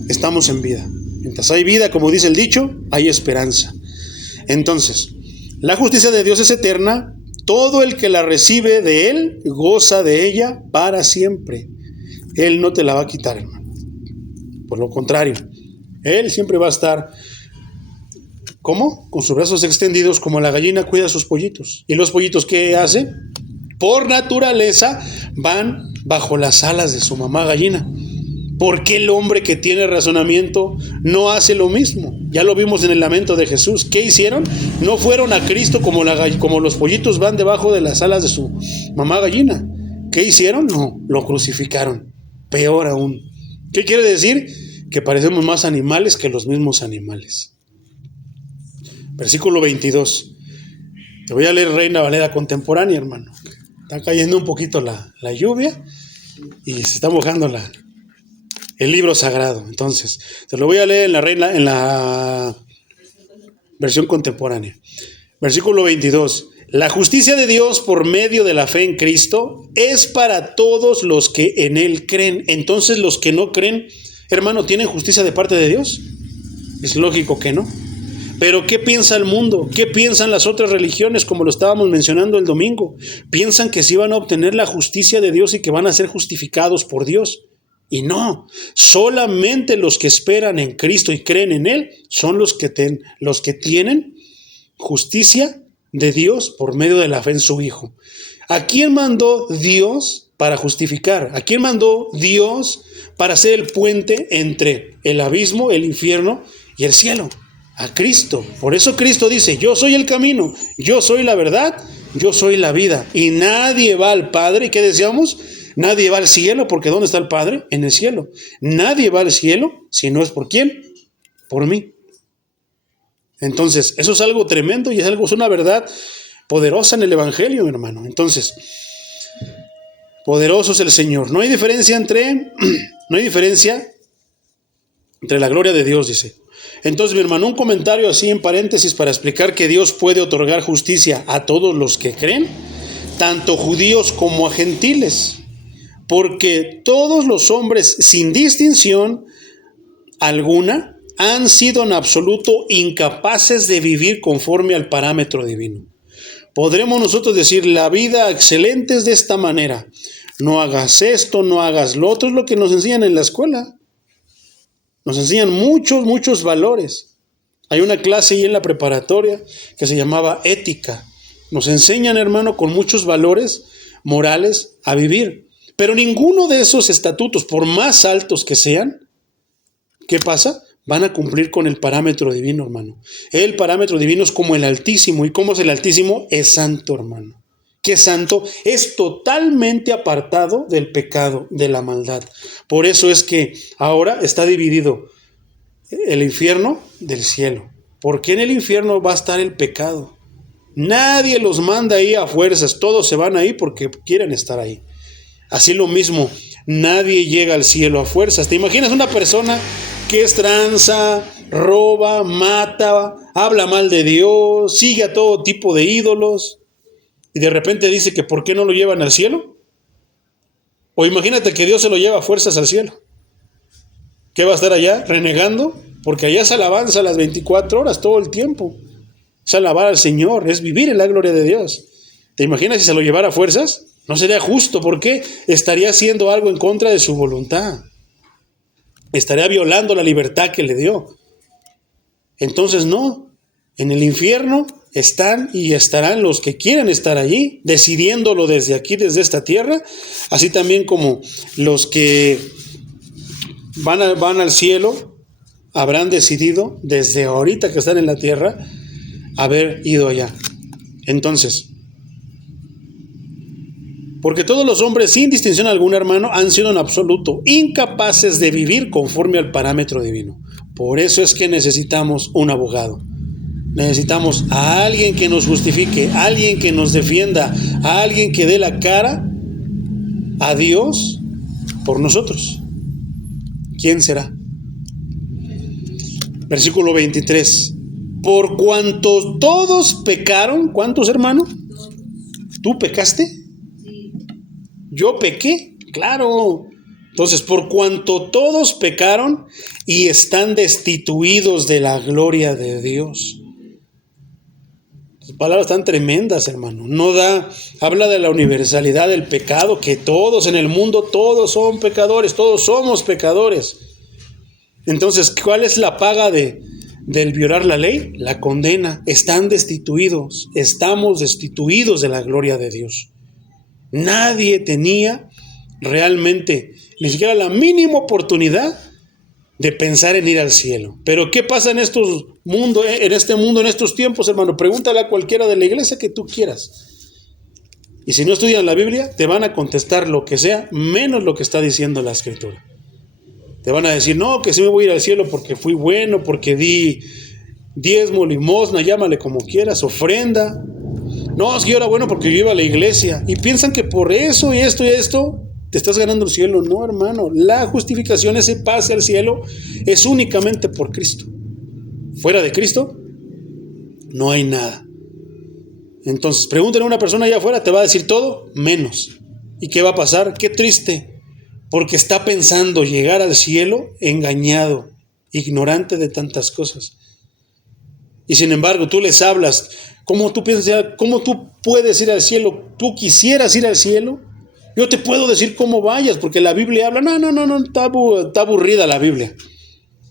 estamos en vida. Mientras hay vida, como dice el dicho, hay esperanza. Entonces, la justicia de Dios es eterna. Todo el que la recibe de Él goza de ella para siempre. Él no te la va a quitar, hermano. Por lo contrario, Él siempre va a estar, ¿cómo? Con sus brazos extendidos, como la gallina cuida a sus pollitos. ¿Y los pollitos qué hacen? Por naturaleza van bajo las alas de su mamá gallina. ¿Por qué el hombre que tiene razonamiento no hace lo mismo? Ya lo vimos en el lamento de Jesús. ¿Qué hicieron? No fueron a Cristo como los pollitos van debajo de las alas de su mamá gallina. ¿Qué hicieron? No, lo crucificaron. Peor aún. ¿Qué quiere decir? Que parecemos más animales que los mismos animales. Versículo 22. Te voy a leer Reina Valera contemporánea, hermano. Está cayendo un poquito la lluvia y se está mojando el libro sagrado. Entonces, te lo voy a leer en la versión contemporánea. Versículo 22. La justicia de Dios por medio de la fe en Cristo es para todos los que en Él creen. Entonces, los que no creen, hermano, ¿tienen justicia de parte de Dios? Es lógico que no. Pero ¿qué piensa el mundo? ¿Qué piensan las otras religiones, como lo estábamos mencionando el domingo? Piensan que sí van a obtener la justicia de Dios y que van a ser justificados por Dios. Y no, solamente los que esperan en Cristo y creen en Él son los que tienen justicia de Dios por medio de la fe en su Hijo. ¿A quién mandó Dios para justificar? ¿A quién mandó Dios para ser el puente entre el abismo, el infierno y el cielo? A Cristo. Por eso Cristo dice, yo soy el camino, yo soy la verdad, yo soy la vida. Y nadie va al Padre. ¿Y qué decíamos? Nadie va al cielo, porque ¿dónde está el Padre? En el cielo. Nadie va al cielo si no es por ¿quién? Por mí. Entonces, eso es algo tremendo y es una verdad poderosa en el Evangelio, hermano. Entonces, poderoso es el Señor. No hay diferencia entre la gloria de Dios, dice. Entonces, mi hermano, un comentario así en paréntesis para explicar que Dios puede otorgar justicia a todos los que creen, tanto judíos como a gentiles. Porque todos los hombres, sin distinción alguna, han sido en absoluto incapaces de vivir conforme al parámetro divino. Podremos nosotros decir, la vida excelente es de esta manera. No hagas esto, no hagas lo otro, es lo que nos enseñan en la escuela. Nos enseñan muchos valores. Hay una clase ahí en la preparatoria que se llamaba ética. Nos enseñan, hermano, con muchos valores morales a vivir. Pero ninguno de esos estatutos, por más altos que sean, ¿qué pasa? Van a cumplir con el parámetro divino, hermano. El parámetro divino es como el Altísimo. ¿Y cómo es el Altísimo? Es santo, hermano. ¿Qué santo? Es totalmente apartado del pecado, de la maldad. Por eso es que ahora está dividido el infierno del cielo. Porque en el infierno va a estar el pecado. Nadie los manda ahí a fuerzas. Todos se van ahí porque quieren estar ahí. Así lo mismo, nadie llega al cielo a fuerzas. ¿Te imaginas una persona que es tranza, roba, mata, habla mal de Dios, sigue a todo tipo de ídolos y de repente dice que ¿por qué no lo llevan al cielo? O imagínate que Dios se lo lleva a fuerzas al cielo. ¿Qué va a estar allá? ¿Renegando? Porque allá es alabanza a las 24 horas, todo el tiempo. Es alabar al Señor, es vivir en la gloria de Dios. ¿Te imaginas si se lo llevara a fuerzas? No sería justo, porque estaría haciendo algo en contra de su voluntad. Estaría violando la libertad que le dio. Entonces no, en el infierno están y estarán los que quieren estar allí, decidiéndolo desde aquí, desde esta tierra, así también como los que van al cielo, habrán decidido desde ahorita que están en la tierra, haber ido allá. Entonces, porque todos los hombres, sin distinción alguna, hermano, han sido en absoluto incapaces de vivir conforme al parámetro divino. Por eso es que necesitamos un abogado. Necesitamos a alguien que nos justifique, a alguien que nos defienda, a alguien que dé la cara a Dios por nosotros. ¿Quién será? Versículo 23. Por cuanto todos pecaron, ¿cuántos, hermano? ¿Tú pecaste? ¿Yo pequé? Claro. Entonces, por cuanto todos pecaron y están destituidos de la gloria de Dios. Las palabras tan tremendas, hermano. Habla de la universalidad del pecado, que todos en el mundo, todos son pecadores, todos somos pecadores. Entonces, ¿cuál es la paga del violar la ley? La condena. Están destituidos, estamos destituidos de la gloria de Dios. Nadie tenía realmente ni siquiera la mínima oportunidad de pensar en ir al cielo. Pero ¿qué pasa en este mundo, en estos tiempos, hermano? Pregúntale a cualquiera de la iglesia que tú quieras. Y si no estudian la Biblia, te van a contestar lo que sea, menos lo que está diciendo la Escritura. Te van a decir, no, que sí me voy a ir al cielo porque fui bueno, porque di diezmo, limosna, llámale como quieras, ofrenda. No, es que yo era bueno porque yo iba a la iglesia. Y piensan que por eso y esto, te estás ganando el cielo. No, hermano. La justificación, ese pase al cielo, es únicamente por Cristo. Fuera de Cristo, no hay nada. Entonces, pregúntale a una persona allá afuera, te va a decir todo, menos. ¿Y qué va a pasar? Qué triste. Porque está pensando llegar al cielo engañado, ignorante de tantas cosas. Y sin embargo, tú les hablas. ¿Cómo tú puedes ir al cielo? ¿Tú quisieras ir al cielo? Yo te puedo decir cómo vayas, porque la Biblia habla. No, está aburrida la Biblia.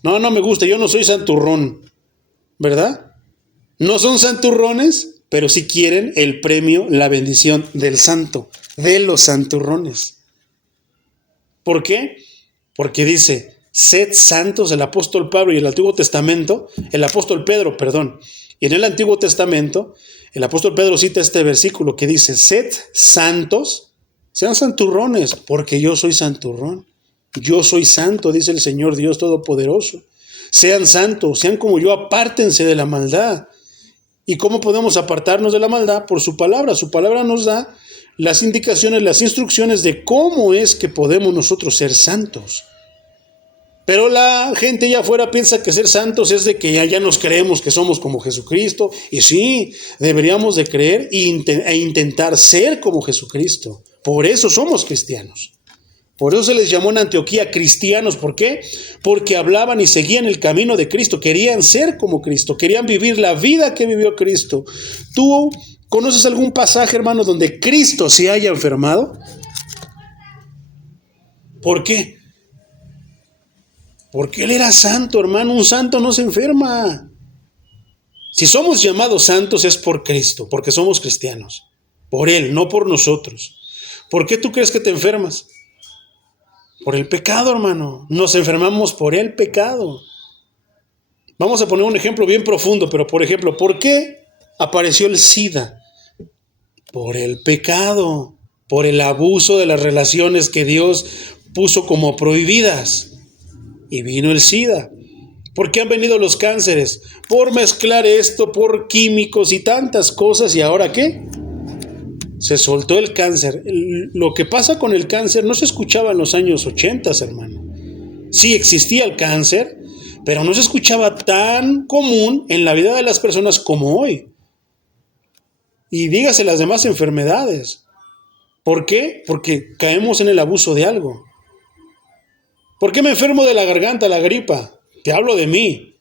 No me gusta, yo no soy santurrón, ¿verdad? No son santurrones, pero sí quieren el premio, la bendición del santo, de los santurrones. ¿Por qué? Porque dice, sed santos, el apóstol Pablo y el Antiguo Testamento, el apóstol Pedro, perdón. Y en el Antiguo Testamento, el apóstol Pedro cita este versículo que dice, sed santos, sean santurrones, porque yo soy santurrón. Yo soy santo, dice el Señor Dios Todopoderoso. Sean santos, sean como yo, apártense de la maldad. ¿Y cómo podemos apartarnos de la maldad? Por su palabra. Su palabra nos da las indicaciones, las instrucciones de cómo es que podemos nosotros ser santos. Pero la gente allá afuera piensa que ser santos es de que ya nos creemos que somos como Jesucristo. Y sí, deberíamos de creer e intentar ser como Jesucristo. Por eso somos cristianos. Por eso se les llamó en Antioquía cristianos. ¿Por qué? Porque hablaban y seguían el camino de Cristo. Querían ser como Cristo. Querían vivir la vida que vivió Cristo. ¿Tú conoces algún pasaje, hermano, donde Cristo se haya enfermado? ¿Por qué? Porque Él era santo, hermano. Un santo no se enferma. Si somos llamados santos es por Cristo, porque somos cristianos. Por Él, no por nosotros. ¿Por qué tú crees que te enfermas? Por el pecado, hermano. Nos enfermamos por el pecado. Vamos a poner un ejemplo bien profundo, pero por ejemplo, ¿por qué apareció el SIDA? Por el pecado, por el abuso de las relaciones que Dios puso como prohibidas. Y vino el SIDA. ¿Por qué han venido los cánceres? Por mezclar esto, por químicos y tantas cosas. ¿Y ahora qué? Se soltó el cáncer. Lo que pasa con el cáncer no se escuchaba en los años 80, hermano. Sí existía el cáncer, pero no se escuchaba tan común en la vida de las personas como hoy. Y dígase las demás enfermedades. ¿Por qué? Porque caemos en el abuso de algo. ¿Por qué me enfermo de la garganta, la gripa? Te hablo de mí.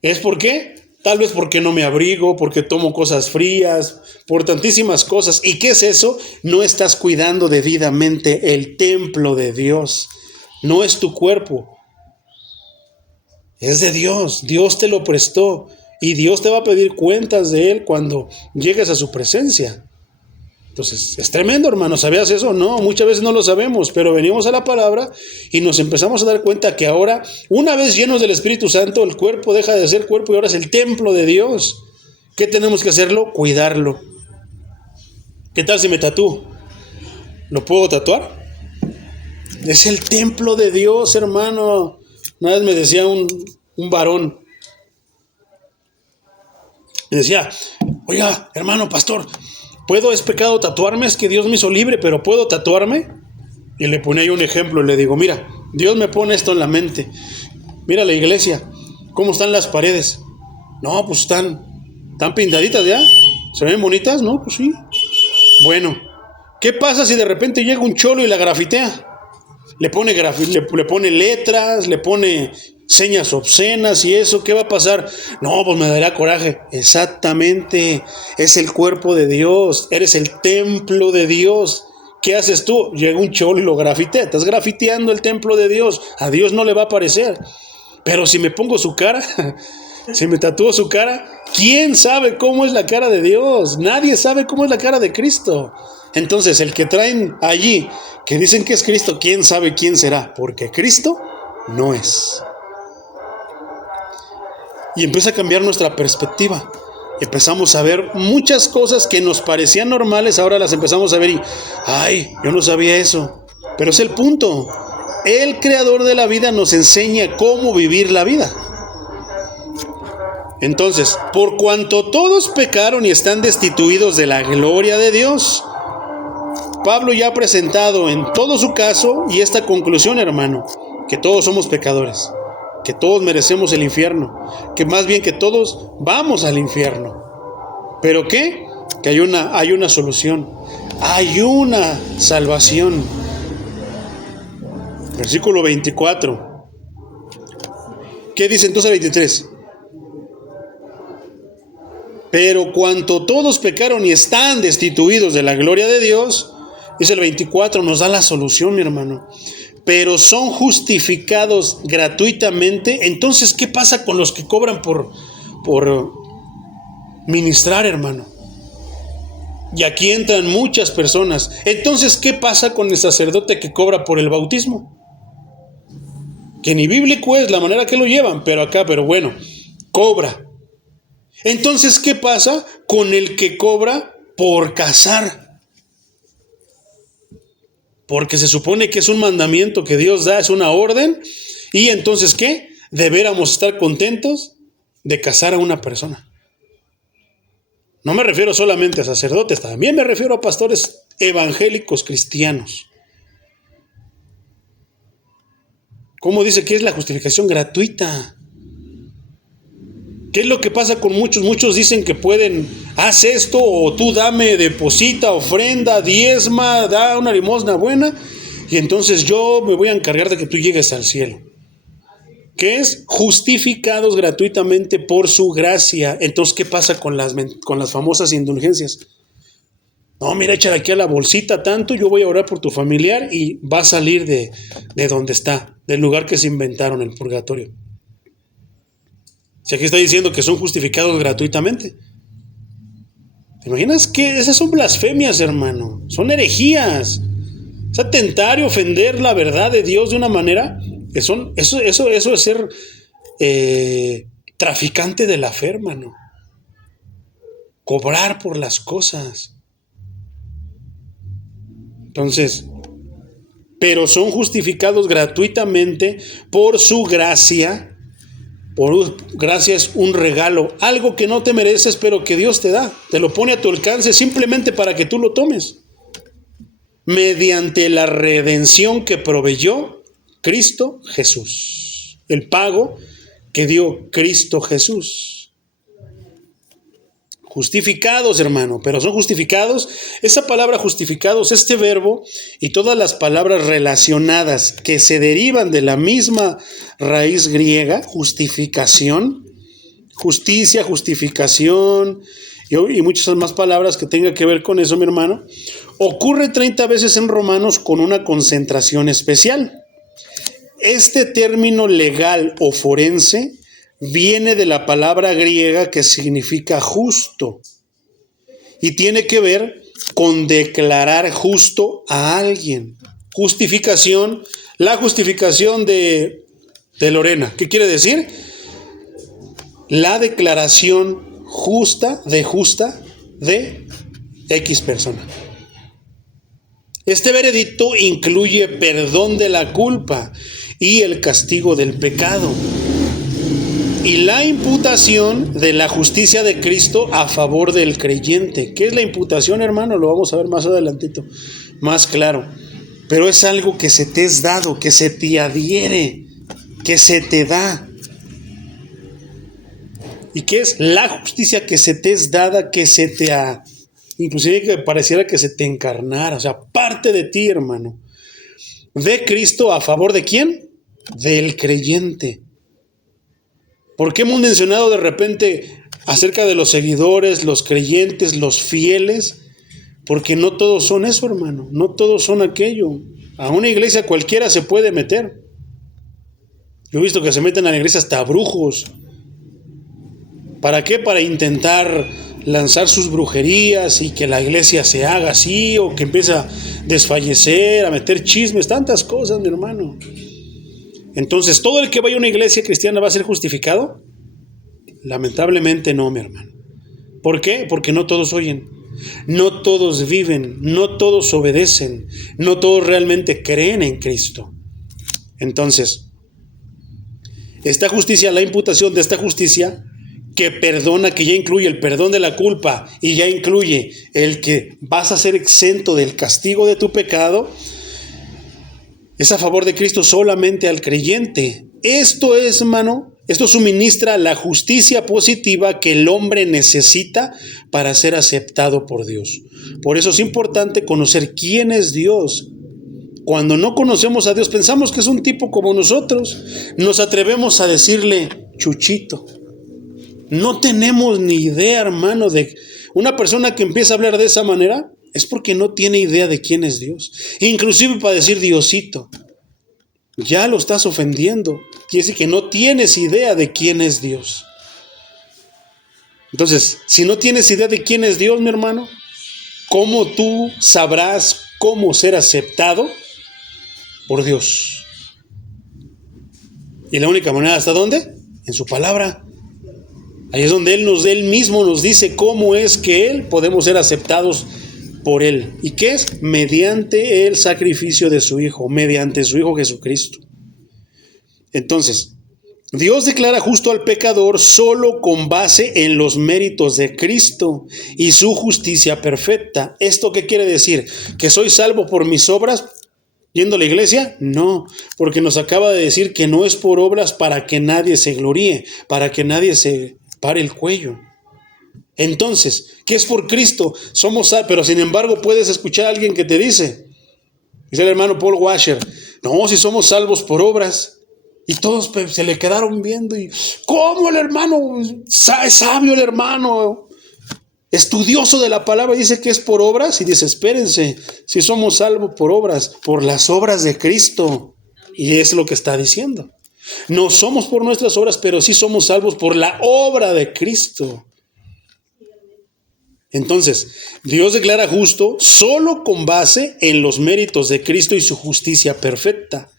¿Es por qué? Tal vez porque no me abrigo, porque tomo cosas frías, por tantísimas cosas. ¿Y qué es eso? No estás cuidando debidamente el templo de Dios. No es tu cuerpo. Es de Dios. Dios te lo prestó. Y Dios te va a pedir cuentas de él cuando llegues a su presencia. Entonces, es tremendo, hermano. ¿Sabías eso? No, muchas veces no lo sabemos, pero venimos a la palabra y nos empezamos a dar cuenta que ahora, una vez llenos del Espíritu Santo, el cuerpo deja de ser cuerpo y ahora es el templo de Dios. ¿Qué tenemos que hacerlo? Cuidarlo. ¿Qué tal si me tatúo? ¿Lo puedo tatuar? Es el templo de Dios, hermano. Una vez me decía un varón, me decía, oiga, hermano pastor, ¿es pecado tatuarme? Es que Dios me hizo libre, pero ¿puedo tatuarme? Y le ponía yo un ejemplo, le digo, mira, Dios me pone esto en la mente. Mira la iglesia, ¿cómo están las paredes? No, pues están pintaditas ya. ¿Se ven bonitas? No, pues sí. Bueno, ¿qué pasa si de repente llega un cholo y la grafitea? Le pone letras, le pone señas obscenas y eso, ¿qué va a pasar? No, pues me dará coraje. Exactamente, es el cuerpo de Dios, eres el templo de Dios. ¿Qué haces tú? Llega un cholo y lo grafitea, estás grafiteando el templo de Dios, a Dios no le va a parecer. Pero si me pongo su cara, si me tatúo su cara, ¿quién sabe cómo es la cara de Dios? Nadie sabe cómo es la cara de Cristo. Entonces, el que traen allí, que dicen que es Cristo, ¿quién sabe quién será? Porque Cristo no es. Y empieza a cambiar nuestra perspectiva. Empezamos a ver muchas cosas que nos parecían normales, ahora las empezamos a ver y, ay, yo no sabía eso. Pero es el punto. El creador de la vida nos enseña cómo vivir la vida. Entonces, por cuanto todos pecaron y están destituidos de la gloria de Dios, Pablo ya ha presentado en todo su caso y esta conclusión, hermano, que todos somos pecadores, que todos merecemos el infierno, que más bien que todos vamos al infierno. ¿Pero qué? Que hay una solución, hay una salvación. Versículo 24. ¿Qué dice entonces el 23? Pero cuanto todos pecaron y están destituidos de la gloria de Dios, dice el 24, nos da la solución, mi hermano. Pero son justificados gratuitamente. Entonces, ¿qué pasa con los que cobran por ministrar, hermano? Y aquí entran muchas personas. Entonces, ¿qué pasa con el sacerdote que cobra por el bautismo? Que ni bíblico es la manera que lo llevan, pero bueno, cobra. Entonces, ¿qué pasa con el que cobra por casar? Porque se supone que es un mandamiento que Dios da, es una orden. Y entonces, ¿qué? Deberíamos estar contentos de casar a una persona. No me refiero solamente a sacerdotes, también me refiero a pastores evangélicos cristianos. ¿Cómo dice que es la justificación gratuita? ¿Qué es lo que pasa con muchos? Muchos dicen que pueden, haz esto, o tú dame, deposita, ofrenda, diezma, da una limosna buena, y entonces yo me voy a encargar de que tú llegues al cielo. ¿Qué es? Justificados gratuitamente por su gracia. Entonces, ¿qué pasa con las famosas indulgencias? No, mira, échale aquí a la bolsita tanto, yo voy a orar por tu familiar y va a salir de donde está, del lugar que se inventaron, el purgatorio. Si aquí está diciendo que son justificados gratuitamente. ¿Te imaginas que esas son blasfemias, hermano? Son herejías. Es atentar y ofender la verdad de Dios de una manera que eso es ser traficante de la fe, hermano. Cobrar por las cosas. Entonces, pero son justificados gratuitamente por su gracia. Gracia es un regalo, algo que no te mereces, pero que Dios te da. Te lo pone a tu alcance simplemente para que tú lo tomes. Mediante la redención que proveyó Cristo Jesús. El pago que dio Cristo Jesús. Justificados, hermano, pero son justificados. Esa palabra justificados, este verbo y todas las palabras relacionadas que se derivan de la misma raíz griega, justificación, justicia, justificación y muchas más palabras que tengan que ver con eso, mi hermano, ocurre 30 veces en Romanos con una concentración especial. Este término legal o forense viene de la palabra griega que significa justo y tiene que ver con declarar justo a alguien. Justificación, la justificación de Lorena. ¿Qué quiere decir? La declaración justa de X persona. Este veredicto incluye perdón de la culpa y el castigo del pecado y la imputación de la justicia de Cristo a favor del creyente. ¿Qué es la imputación, hermano? Lo vamos a ver más adelantito, más claro. Pero es algo que se te es dado, que se te adhiere, que se te da. ¿Y qué es? La justicia que se te es dada, que se te ha... Inclusive que pareciera que se te encarnara, o sea, parte de ti, hermano. De Cristo a favor de ¿quién? Del creyente. ¿Por qué hemos mencionado de repente acerca de los seguidores, los creyentes, los fieles? Porque no todos son eso, hermano. No todos son aquello. A una iglesia cualquiera se puede meter. Yo he visto que se meten a la iglesia hasta brujos. ¿Para qué? Para intentar lanzar sus brujerías y que la iglesia se haga así o que empiece a desfallecer, a meter chismes, tantas cosas, mi hermano. Entonces, ¿todo el que vaya a una iglesia cristiana va a ser justificado? Lamentablemente no, mi hermano. ¿Por qué? Porque no todos oyen, no todos viven, no todos obedecen, no todos realmente creen en Cristo. Entonces, esta justicia, la imputación de esta justicia que perdona, que ya incluye el perdón de la culpa y ya incluye el que vas a ser exento del castigo de tu pecado, es a favor de Cristo solamente al creyente. Esto es, hermano, esto suministra la justicia positiva que el hombre necesita para ser aceptado por Dios. Por eso es importante conocer quién es Dios. Cuando no conocemos a Dios, pensamos que es un tipo como nosotros. Nos atrevemos a decirle Chuchito. No tenemos ni idea, hermano, de una persona que empieza a hablar de esa manera. Es porque no tiene idea de quién es Dios. Inclusive para decir Diosito, ya lo estás ofendiendo. Quiere decir que no tienes idea de quién es Dios. Entonces, si no tienes idea de quién es Dios, mi hermano, ¿cómo tú sabrás cómo ser aceptado por Dios? Y la única manera, ¿hasta dónde? En su palabra. Ahí es donde Él mismo nos dice cómo es que Él podemos ser aceptados por Él. ¿Y qué es? Mediante el sacrificio de su Hijo, mediante su Hijo Jesucristo. Entonces, Dios declara justo al pecador solo con base en los méritos de Cristo y su justicia perfecta. ¿Esto qué quiere decir? ¿Que soy salvo por mis obras yendo a la iglesia? No, porque nos acaba de decir que no es por obras para que nadie se gloríe, para que nadie se pare el cuello. Entonces, ¿qué es por Cristo? Somos salvos, pero sin embargo puedes escuchar a alguien que te dice el hermano Paul Washer, no, si somos salvos por obras. Y todos se le quedaron viendo y, ¿cómo el hermano? Es sabio el hermano, estudioso de la palabra, dice que es por obras. Y dice, espérense, si somos salvos por obras, por las obras de Cristo. Y es lo que está diciendo. No somos por nuestras obras, pero sí somos salvos por la obra de Cristo. Entonces, Dios declara justo solo con base en los méritos de Cristo y su justicia perfecta.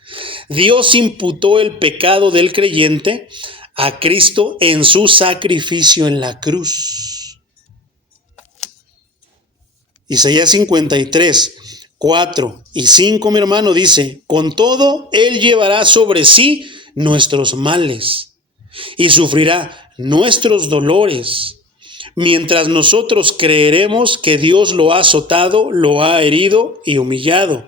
Dios imputó el pecado del creyente a Cristo en su sacrificio en la cruz. Isaías 53, 4 y 5, mi hermano, dice, con todo, Él llevará sobre sí nuestros males y sufrirá nuestros dolores. Mientras nosotros creeremos que Dios lo ha azotado, lo ha herido y humillado.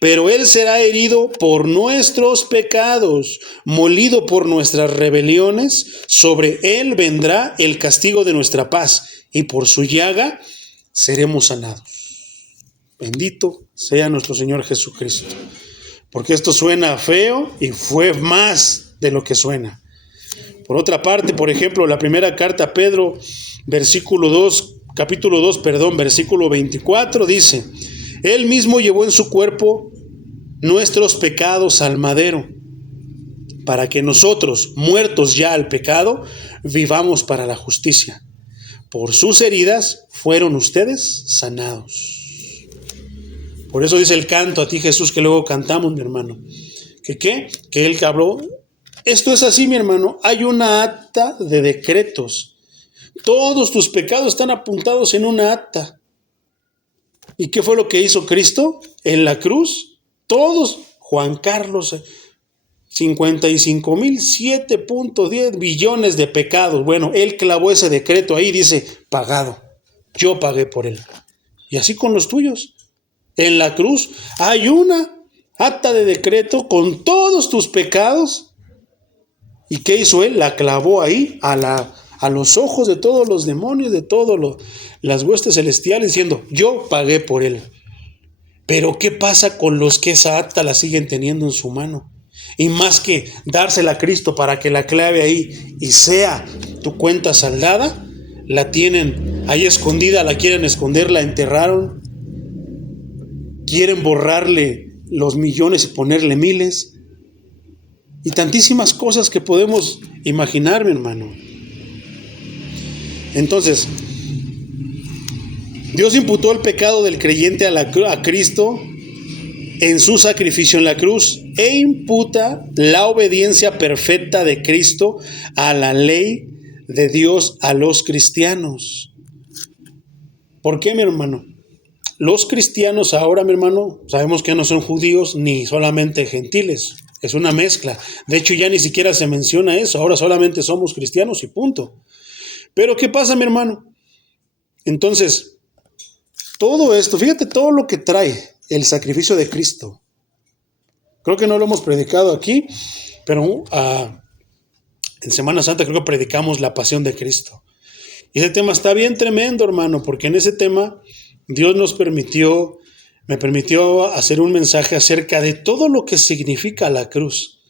Pero Él será herido por nuestros pecados, molido por nuestras rebeliones. Sobre Él vendrá el castigo de nuestra paz. y por su llaga seremos sanados. Bendito sea nuestro Señor Jesucristo. Porque esto suena feo y fue más de lo que suena. Por otra parte, por ejemplo, la primera carta a Pedro, capítulo 2, versículo 24, dice: Él mismo llevó en su cuerpo nuestros pecados al madero, para que nosotros, muertos ya al pecado, vivamos para la justicia. Por sus heridas fueron ustedes sanados. Por eso dice el canto a ti, Jesús, que luego cantamos, mi hermano. Que Él habló. Esto es así, mi hermano. Hay una acta de decretos. Todos tus pecados están apuntados en una acta. ¿Y qué fue lo que hizo Cristo en la cruz? Todos, Juan Carlos, 55,007.10 billones de pecados. Bueno, Él clavó ese decreto ahí, dice, pagado. Yo pagué por Él. Y así con los tuyos. En la cruz hay una acta de decreto con todos tus pecados. ¿Y qué hizo Él? La clavó ahí a los ojos de todos los demonios, de todas las huestes celestiales, diciendo, yo pagué por Él. Pero ¿qué pasa con los que esa acta la siguen teniendo en su mano? Y más que dársela a Cristo para que la clave ahí y sea tu cuenta saldada, la tienen ahí escondida, la quieren esconder, la enterraron, quieren borrarle los millones y ponerle miles. Y tantísimas cosas que podemos imaginar, mi hermano. Entonces, Dios imputó el pecado del creyente a Cristo en su sacrificio en la cruz e imputa la obediencia perfecta de Cristo a la ley de Dios a los cristianos. ¿Por qué, mi hermano? Los cristianos ahora, mi hermano, sabemos que no son judíos ni solamente gentiles. Es una mezcla. De hecho, ya ni siquiera se menciona eso. Ahora solamente somos cristianos y punto. Pero ¿qué pasa, mi hermano? Entonces, todo esto, fíjate todo lo que trae el sacrificio de Cristo. Creo que no lo hemos predicado aquí, pero en Semana Santa creo que predicamos la pasión de Cristo. Y ese tema está bien tremendo, hermano, porque en ese tema Dios me permitió hacer un mensaje acerca de todo lo que significa la cruz.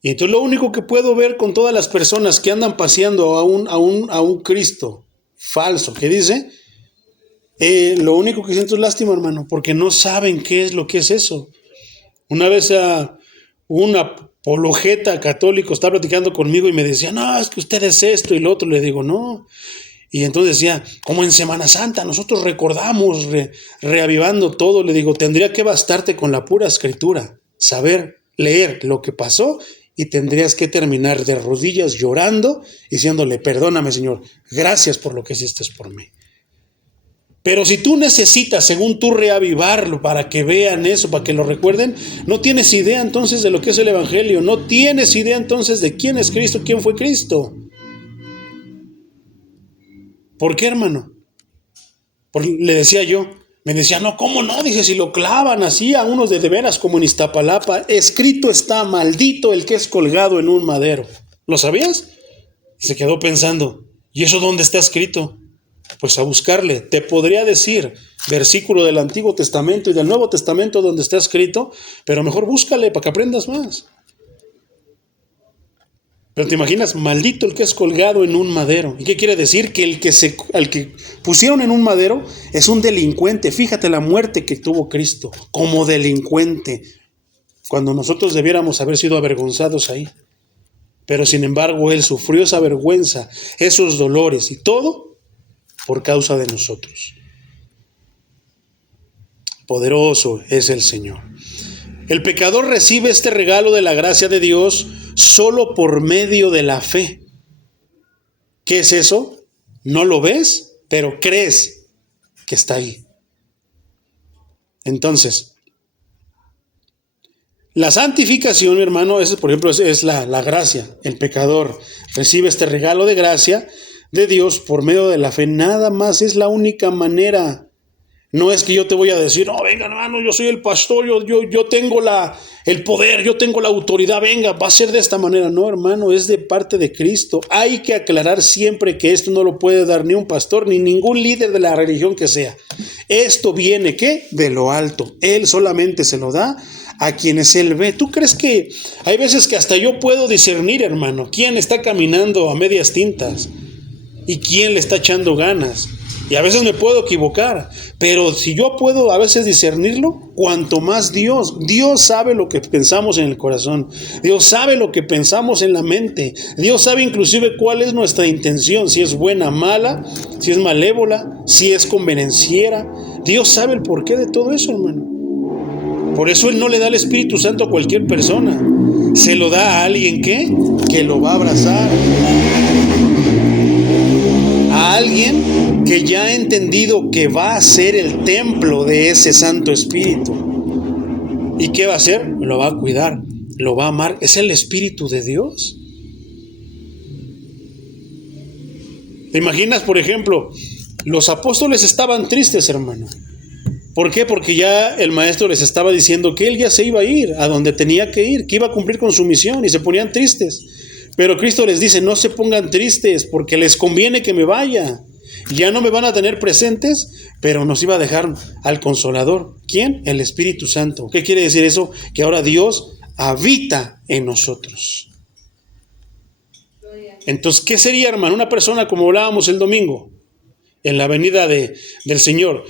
Y entonces lo único que puedo ver con todas las personas que andan paseando a un Cristo falso, que dice, lo único que siento es lástima, hermano, porque no saben qué es lo que es eso. Una vez un apologeta católico estaba platicando conmigo y me decía, no, es que usted es esto y lo otro. Le digo, no. Y entonces decía, como en Semana Santa nosotros recordamos, reavivando todo. Le digo, tendría que bastarte con la pura escritura, saber leer lo que pasó, y tendrías que terminar de rodillas llorando, diciéndole, perdóname, Señor, gracias por lo que hiciste por mí. Pero si tú necesitas, según tú, reavivarlo para que vean eso, para que lo recuerden, no tienes idea entonces de lo que es el Evangelio, no tienes idea entonces de quién es Cristo, quién fue Cristo. ¿Por qué, hermano? Le decía yo, me decía, no, ¿cómo no? Dice, si lo clavan así a unos de veras como en Iztapalapa, escrito está, maldito el que es colgado en un madero. ¿Lo sabías? Y se quedó pensando, ¿y eso dónde está escrito? Pues a buscarle. Te podría decir versículo del Antiguo Testamento y del Nuevo Testamento donde está escrito, pero mejor búscale para que aprendas más. Pero te imaginas, maldito el que es colgado en un madero. ¿Y qué quiere decir? Que al que pusieron en un madero es un delincuente. Fíjate la muerte que tuvo Cristo como delincuente, cuando nosotros debiéramos haber sido avergonzados ahí. Pero sin embargo, Él sufrió esa vergüenza, esos dolores y todo por causa de nosotros. Poderoso es el Señor. El pecador recibe este regalo de la gracia de Dios solo por medio de la fe. ¿Qué es eso? No lo ves, pero crees que está ahí. Entonces, la santificación, mi hermano, por ejemplo, es la gracia. El pecador recibe este regalo de gracia de Dios por medio de la fe. Nada más, es la única manera. No es que yo te voy a decir, no, venga hermano, yo soy el pastor, yo tengo el poder, yo tengo la autoridad, venga, va a ser de esta manera. No, hermano, es de parte de Cristo. Hay que aclarar siempre que esto no lo puede dar ni un pastor, ni ningún líder de la religión que sea. Esto viene, ¿qué? De lo alto. Él solamente se lo da a quienes Él ve. ¿Tú crees que hay veces que hasta yo puedo discernir, hermano, quién está caminando a medias tintas y quién le está echando ganas? Y a veces me puedo equivocar, pero si yo puedo a veces discernirlo, cuanto más Dios sabe lo que pensamos en el corazón, Dios sabe lo que pensamos en la mente, Dios sabe inclusive cuál es nuestra intención, si es buena, mala, si es malévola, si es convenenciera. Dios sabe el porqué de todo eso, hermano. Por eso Él no le da el Espíritu Santo a cualquier persona, se lo da a alguien que lo va a abrazar, a alguien que ya ha entendido que va a ser el templo de ese Santo Espíritu. ¿Y qué va a hacer? Lo va a cuidar, lo va a amar. Es el Espíritu de Dios. ¿Te imaginas, por ejemplo, los apóstoles estaban tristes, hermano? ¿Por qué? Porque ya el maestro les estaba diciendo que él ya se iba a ir a donde tenía que ir, que iba a cumplir con su misión, y se ponían tristes. Pero Cristo les dice, no se pongan tristes porque les conviene que me vaya. Ya no me van a tener presentes, pero nos iba a dejar al Consolador. ¿Quién? El Espíritu Santo. ¿Qué quiere decir eso? Que ahora Dios habita en nosotros. Entonces, ¿qué sería, hermano? Una persona como hablábamos el domingo, en la venida del Señor,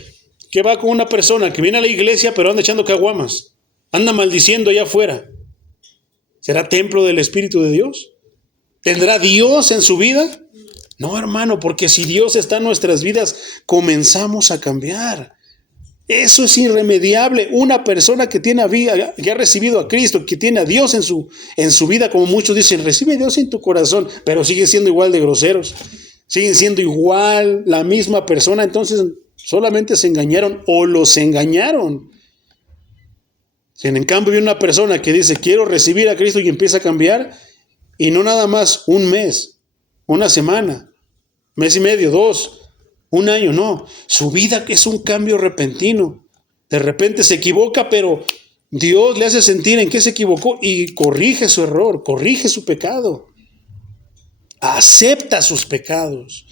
que va con una persona que viene a la iglesia, pero anda echando caguamas, anda maldiciendo allá afuera. ¿Será templo del Espíritu de Dios? ¿Tendrá Dios en su vida? No, hermano, porque si Dios está en nuestras vidas, comenzamos a cambiar. Eso es irremediable. Una persona que ha recibido a Cristo, que tiene a Dios en su vida, como muchos dicen, recibe a Dios en tu corazón, pero siguen siendo igual de groseros, siguen siendo igual la misma persona, entonces solamente se engañaron o los engañaron. Si en cambio hay una persona que dice, quiero recibir a Cristo y empieza a cambiar, y no nada más un mes, una semana, mes y medio, 2, un año, no. Su vida es un cambio repentino. De repente se equivoca, pero Dios le hace sentir en qué se equivocó y corrige su error, corrige su pecado. Acepta sus pecados.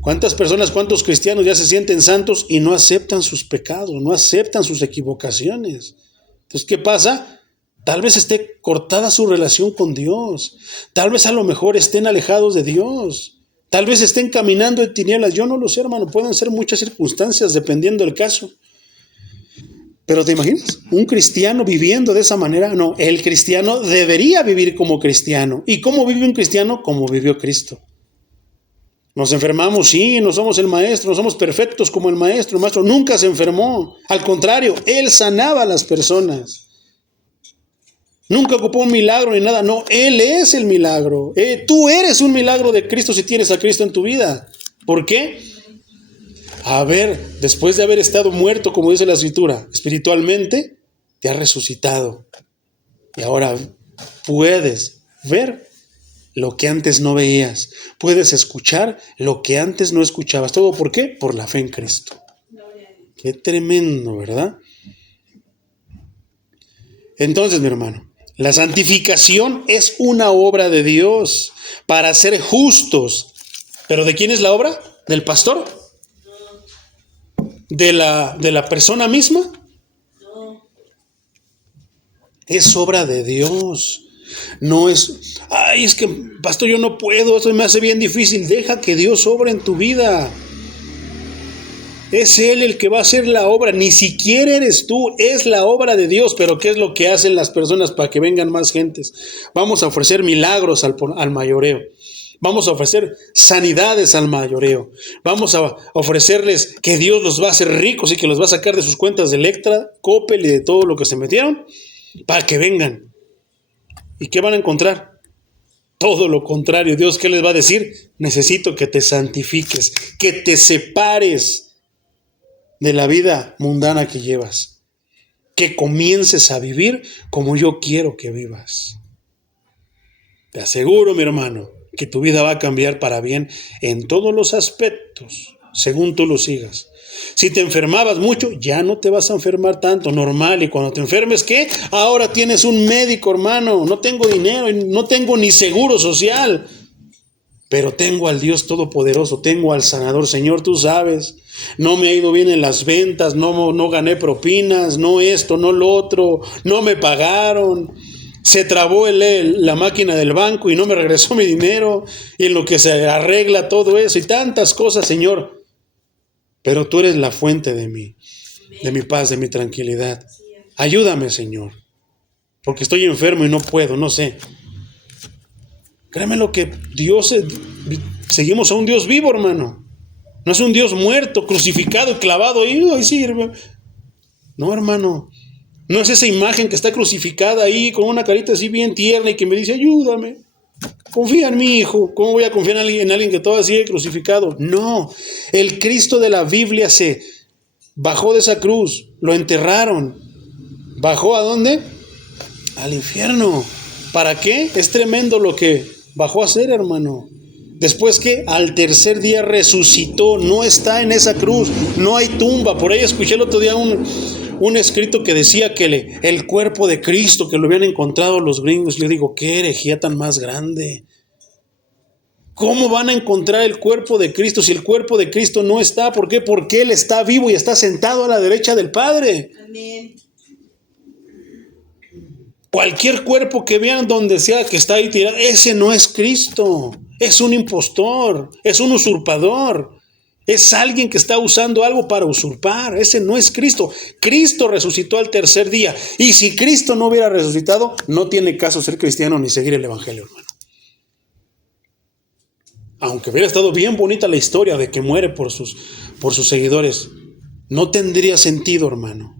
¿Cuántas personas, cuántos cristianos ya se sienten santos y no aceptan sus pecados, no aceptan sus equivocaciones? Entonces, ¿qué pasa? Tal vez esté cortada su relación con Dios. Tal vez a lo mejor estén alejados de Dios. Tal vez estén caminando en tinieblas. Yo no lo sé, hermano. Pueden ser muchas circunstancias dependiendo del caso. Pero ¿te imaginas? Un cristiano viviendo de esa manera. No, el cristiano debería vivir como cristiano. ¿Y cómo vive un cristiano? Como vivió Cristo. Nos enfermamos, sí, no somos el maestro, no somos perfectos como el maestro. El maestro nunca se enfermó. Al contrario, Él sanaba a las personas. Nunca ocupó un milagro ni nada. No, Él es el milagro. Tú eres un milagro de Cristo si tienes a Cristo en tu vida. ¿Por qué? A ver, después de haber estado muerto, como dice la Escritura, espiritualmente, te ha resucitado. Y ahora puedes ver lo que antes no veías. Puedes escuchar lo que antes no escuchabas. ¿Todo por qué? Por la fe en Cristo. Qué tremendo, ¿verdad? Entonces, mi hermano, la santificación es una obra de Dios para ser justos. ¿Pero de quién es la obra? ¿Del pastor? ¿De la persona misma? Es obra de Dios. No es, ay, es que, pastor, yo no puedo, esto me hace bien difícil. Deja que Dios obre en tu vida. Es Él el que va a hacer la obra, ni siquiera eres tú, es la obra de Dios. Pero ¿qué es lo que hacen las personas para que vengan más gentes? Vamos a ofrecer milagros al mayoreo. Vamos a ofrecer sanidades al mayoreo. Vamos a ofrecerles que Dios los va a hacer ricos y que los va a sacar de sus cuentas de Electra, Coppel y de todo lo que se metieron para que vengan. ¿Y qué van a encontrar? Todo lo contrario. Dios, ¿qué les va a decir? Necesito que te santifiques, que te separes de la vida mundana que llevas, que comiences a vivir como yo quiero que vivas. Te aseguro, mi hermano, que tu vida va a cambiar para bien en todos los aspectos, según tú lo sigas. Si te enfermabas mucho, ya no te vas a enfermar tanto, normal. Y cuando te enfermes, ¿qué? Ahora tienes un médico, hermano. No tengo dinero, no tengo ni seguro social. Pero tengo al Dios Todopoderoso, tengo al Sanador. Señor, tú sabes, no me ha ido bien en las ventas, no gané propinas, no esto, no lo otro, no me pagaron. Se trabó la máquina del banco y no me regresó mi dinero. Y en lo que se arregla todo eso y tantas cosas, Señor. Pero tú eres la fuente de mi paz, de mi tranquilidad. Ayúdame, Señor, porque estoy enfermo y no puedo, no sé. Créeme lo que seguimos a un Dios vivo, hermano. No es un Dios muerto, crucificado y clavado ahí. Ay, sí, hermano. No, hermano. No es esa imagen que está crucificada ahí con una carita así bien tierna y que me dice, ayúdame. Confía en mi hijo. ¿Cómo voy a confiar en alguien que todavía sigue crucificado? No. El Cristo de la Biblia se bajó de esa cruz. Lo enterraron. ¿Bajó a dónde? Al infierno. ¿Para qué? Es tremendo lo que bajó a hacer, hermano. Después que al tercer día resucitó, no está en esa cruz, no hay tumba. Por ahí escuché el otro día un escrito que decía que el cuerpo de Cristo, que lo habían encontrado los gringos. Yo digo, qué herejía tan más grande. ¿Cómo van a encontrar el cuerpo de Cristo si el cuerpo de Cristo no está? ¿Por qué? Porque Él está vivo y está sentado a la derecha del Padre. Amén. Cualquier cuerpo que vean donde sea que está ahí tirado, ese no es Cristo. Es un impostor, es un usurpador. Es alguien que está usando algo para usurpar. Ese no es Cristo. Cristo resucitó al tercer día. Y si Cristo no hubiera resucitado, no tiene caso ser cristiano ni seguir el evangelio, hermano. Aunque hubiera estado bien bonita la historia de que muere por sus seguidores, no tendría sentido, hermano.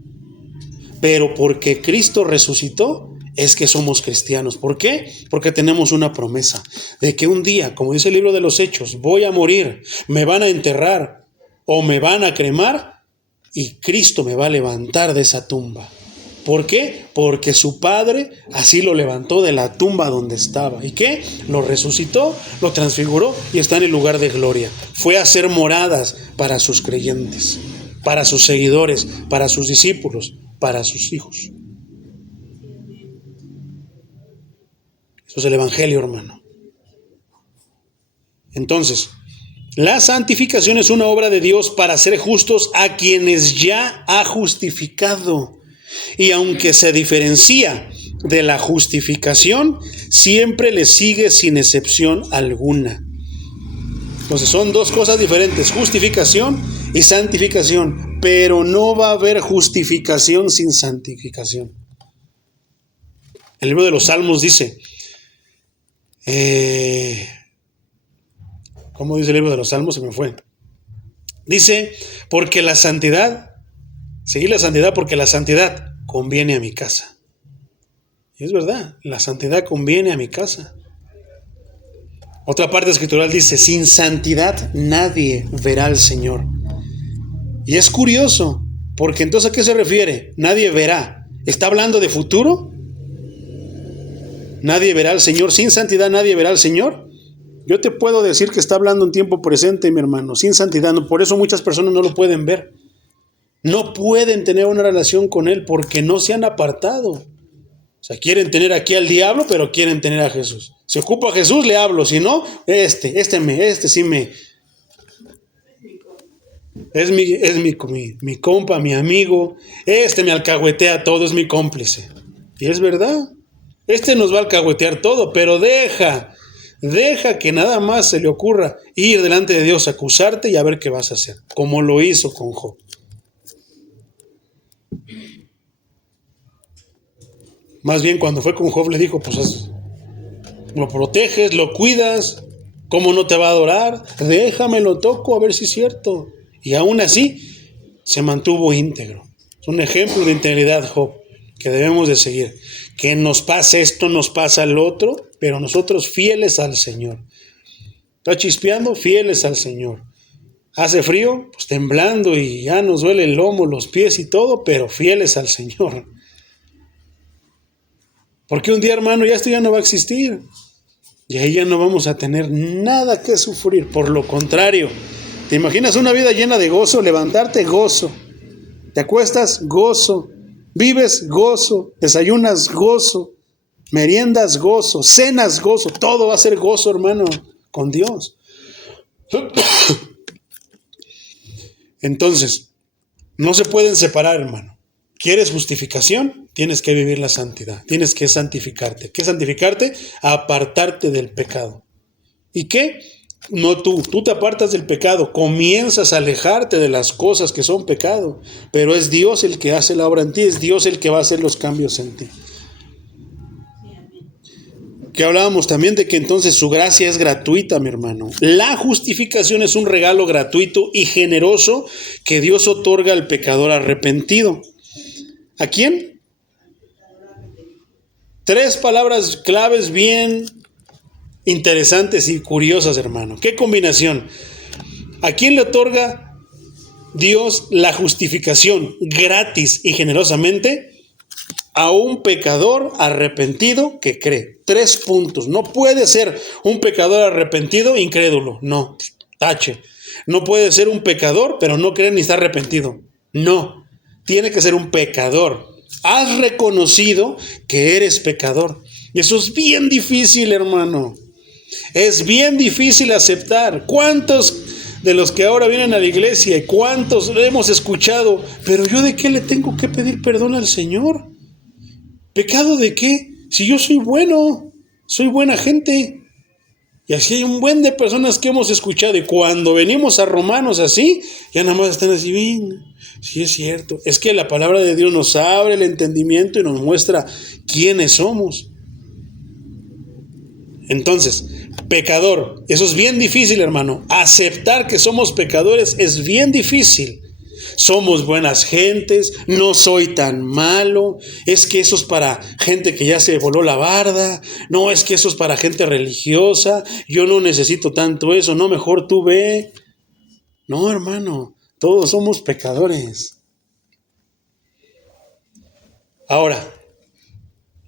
Pero porque Cristo resucitó, es que somos cristianos. ¿Por qué? Porque tenemos una promesa de que un día, como dice el libro de los Hechos, voy a morir, me van a enterrar o me van a cremar y Cristo me va a levantar de esa tumba. ¿Por qué? Porque su Padre así lo levantó de la tumba donde estaba. ¿Y qué? Lo resucitó, lo transfiguró y está en el lugar de gloria. Fue a hacer moradas para sus creyentes, para sus seguidores, para sus discípulos, para sus hijos. Eso es el evangelio, hermano. Entonces, la santificación es una obra de Dios para hacer justos a quienes ya ha justificado. Y aunque se diferencia de la justificación, siempre le sigue sin excepción alguna. Entonces son dos cosas diferentes, justificación y santificación, pero no va a haber justificación sin santificación. El libro de los Salmos dice, ¿cómo dice el libro de los Salmos? Se me fue. Dice, porque la santidad, seguir la santidad porque la santidad conviene a mi casa. Y es verdad, la santidad conviene a mi casa. Otra parte escritural dice, sin santidad nadie verá al Señor. Y es curioso, porque entonces ¿a qué se refiere? Nadie verá. ¿Está hablando de futuro? Nadie verá al Señor. Sin santidad nadie verá al Señor. Yo te puedo decir que está hablando en tiempo presente, mi hermano. Sin santidad, por eso muchas personas no lo pueden ver. No pueden tener una relación con Él porque no se han apartado. O sea, quieren tener aquí al diablo, pero quieren tener a Jesús. Si ocupo a Jesús, le hablo. Si no, este sí me... Es mi compa, mi amigo. Me alcahuetea todo, es mi cómplice. Y es verdad. Nos va a alcahuetear todo, pero deja que nada más se le ocurra ir delante de Dios, acusarte y a ver qué vas a hacer. Como lo hizo con Job. Más bien cuando fue con Job le dijo, pues lo proteges, lo cuidas, ¿cómo no te va a adorar? Déjame, lo toco a ver si es cierto. Y aún así se mantuvo íntegro. Es un ejemplo de integridad Job que debemos de seguir. Que nos pasa esto, nos pasa el otro, pero nosotros fieles al Señor. ¿Está chispeando? Fieles al Señor. Hace frío, pues temblando y ya nos duele el lomo, los pies y todo, pero fieles al Señor. Porque un día, hermano, esto ya no va a existir. Y ahí ya no vamos a tener nada que sufrir. Por lo contrario, ¿Te imaginas una vida llena de gozo? Levantarte, gozo. Te acuestas, gozo. Vives, gozo. Desayunas, gozo. Meriendas, gozo. Cenas, gozo. Todo va a ser gozo, hermano, con Dios. Entonces, no se pueden separar, hermano. ¿Quieres justificación? Tienes que vivir la santidad. Tienes que santificarte. ¿Qué santificarte? Apartarte del pecado. ¿Y qué? No tú te apartas del pecado, comienzas a alejarte de las cosas que son pecado, pero es Dios el que hace la obra en ti, es Dios el que va a hacer los cambios en ti. Que hablábamos también de que entonces su gracia es gratuita, mi hermano. La justificación es un regalo gratuito y generoso que Dios otorga al pecador arrepentido. ¿A quién? 3 palabras claves bien interesantes y curiosas, hermano. ¿Qué combinación? ¿A quién le otorga Dios la justificación gratis y generosamente? A un pecador arrepentido que cree. 3 puntos. No puede ser un pecador arrepentido incrédulo. No, tache. No puede ser un pecador, pero no cree ni está arrepentido. No, tiene que ser un pecador. Has reconocido que eres pecador. Y eso es bien difícil, hermano. Es bien difícil aceptar. ¿Cuántos de los que ahora vienen a la iglesia y cuántos hemos escuchado? Pero yo, ¿de qué le tengo que pedir perdón al Señor? ¿Pecado de qué? Si yo soy bueno, soy buena gente. Y así hay un buen de personas que hemos escuchado. Y cuando venimos a Romanos así, ya nada más están así, bien. Sí, es cierto. Es que la palabra de Dios nos abre el entendimiento y nos muestra quiénes somos. Entonces, pecador, eso es bien difícil, hermano. Aceptar que somos pecadores es bien difícil. Somos buenas gentes, no soy tan malo. Es que eso es para gente que ya se voló la barda. No, es que eso es para gente religiosa. Yo no necesito tanto eso. No, mejor tú ve. No, hermano, todos somos pecadores. Ahora,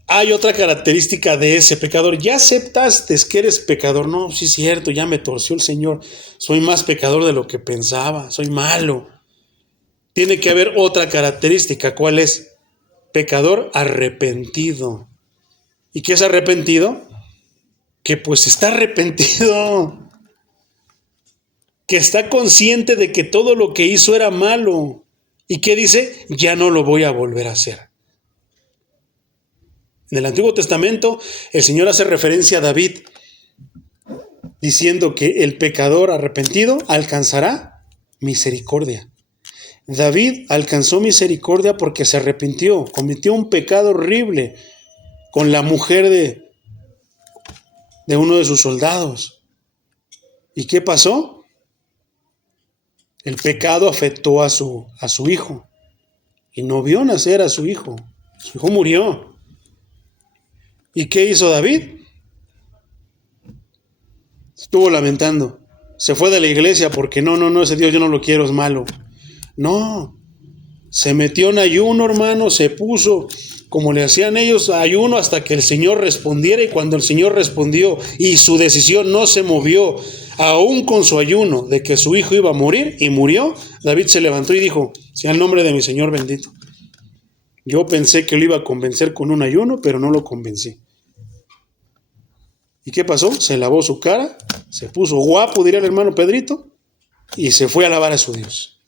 hay otra característica de ese pecador. Ya aceptaste que eres pecador. No, sí es cierto, ya me torció el Señor. Soy más pecador de lo que pensaba. Soy malo. Tiene que haber otra característica. ¿Cuál es? Pecador arrepentido. ¿Y qué es arrepentido? Que pues está arrepentido. Que está consciente de que todo lo que hizo era malo. ¿Y qué dice? Ya no lo voy a volver a hacer. En el Antiguo Testamento, el Señor hace referencia a David, diciendo que el pecador arrepentido alcanzará misericordia. David alcanzó misericordia porque se arrepintió, cometió un pecado horrible con la mujer de uno de sus soldados. ¿Y qué pasó? El pecado afectó a su hijo y no vio nacer a su hijo. Su hijo murió. ¿Y qué hizo David? Estuvo lamentando. Se fue de la iglesia porque no, ese Dios yo no lo quiero, es malo. No, se metió en ayuno, hermano, se puso, como le hacían ellos, ayuno hasta que el Señor respondiera. Y cuando el Señor respondió y su decisión no se movió, aún con su ayuno de que su hijo iba a morir, y murió, David se levantó y dijo: sea el nombre de mi Señor bendito. Yo pensé que lo iba a convencer con un ayuno, pero no lo convencí. ¿Y qué pasó? Se lavó su cara, se puso guapo, diría el hermano Pedrito, y se fue a alabar a su Dios.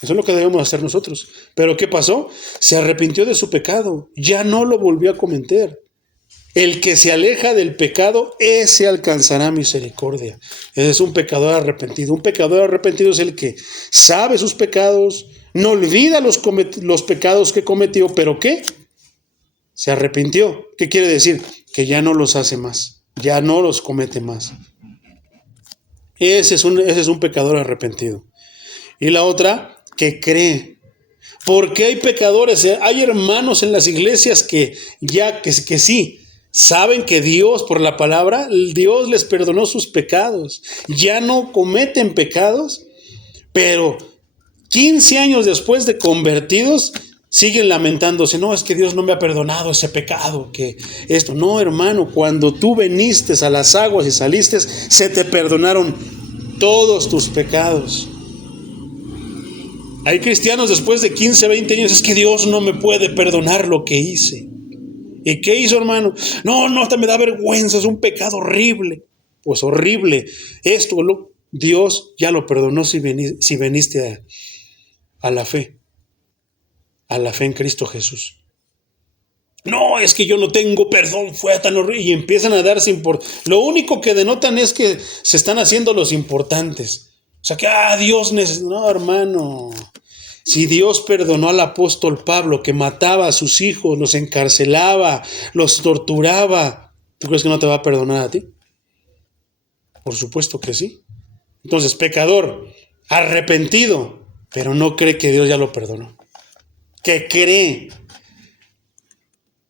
Eso es lo que debemos hacer nosotros. ¿Pero qué pasó? Se arrepintió de su pecado, ya no lo volvió a cometer. El que se aleja del pecado, ese alcanzará misericordia. Ese es un pecador arrepentido. Un pecador arrepentido es el que sabe sus pecados, no olvida los pecados que cometió, pero ¿qué? Se arrepintió. ¿Qué quiere decir? Que ya no los hace más, ya no los comete más. Ese es un pecador arrepentido. Y la otra, que cree. Porque hay pecadores, hay hermanos en las iglesias que sí, saben que Dios, por la palabra, Dios les perdonó sus pecados. Ya no cometen pecados, pero 15 años después de convertidos, siguen lamentándose. No, es que Dios no me ha perdonado ese pecado, que esto. No, hermano, cuando tú viniste a las aguas y saliste, se te perdonaron todos tus pecados. Hay cristianos después de 15, 20 años, es que Dios no me puede perdonar lo que hice. ¿Y qué hizo, hermano? No, hasta me da vergüenza, es un pecado horrible. Pues horrible. Dios ya lo perdonó si veniste a la fe en Cristo Jesús. No, es que yo no tengo perdón, fue tan horrible. Y empiezan a darse lo único que denotan es que se están haciendo los importantes. O sea que, Dios necesita. No, hermano. Si Dios perdonó al apóstol Pablo, que mataba a sus hijos, los encarcelaba, los torturaba, ¿tú crees que no te va a perdonar a ti? Por supuesto que sí. Entonces, pecador, arrepentido, pero no cree que Dios ya lo perdonó. Que cree.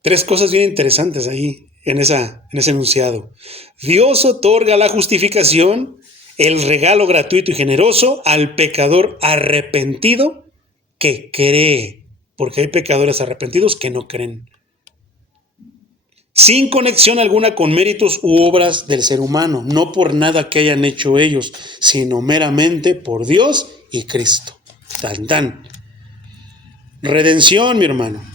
3 cosas bien interesantes ahí en ese enunciado. Dios otorga la justificación, el regalo gratuito y generoso al pecador arrepentido que cree, porque hay pecadores arrepentidos que no creen, sin conexión alguna con méritos u obras del ser humano, no por nada que hayan hecho ellos, sino meramente por Dios y Cristo. Tan, tan. Redención, mi hermano.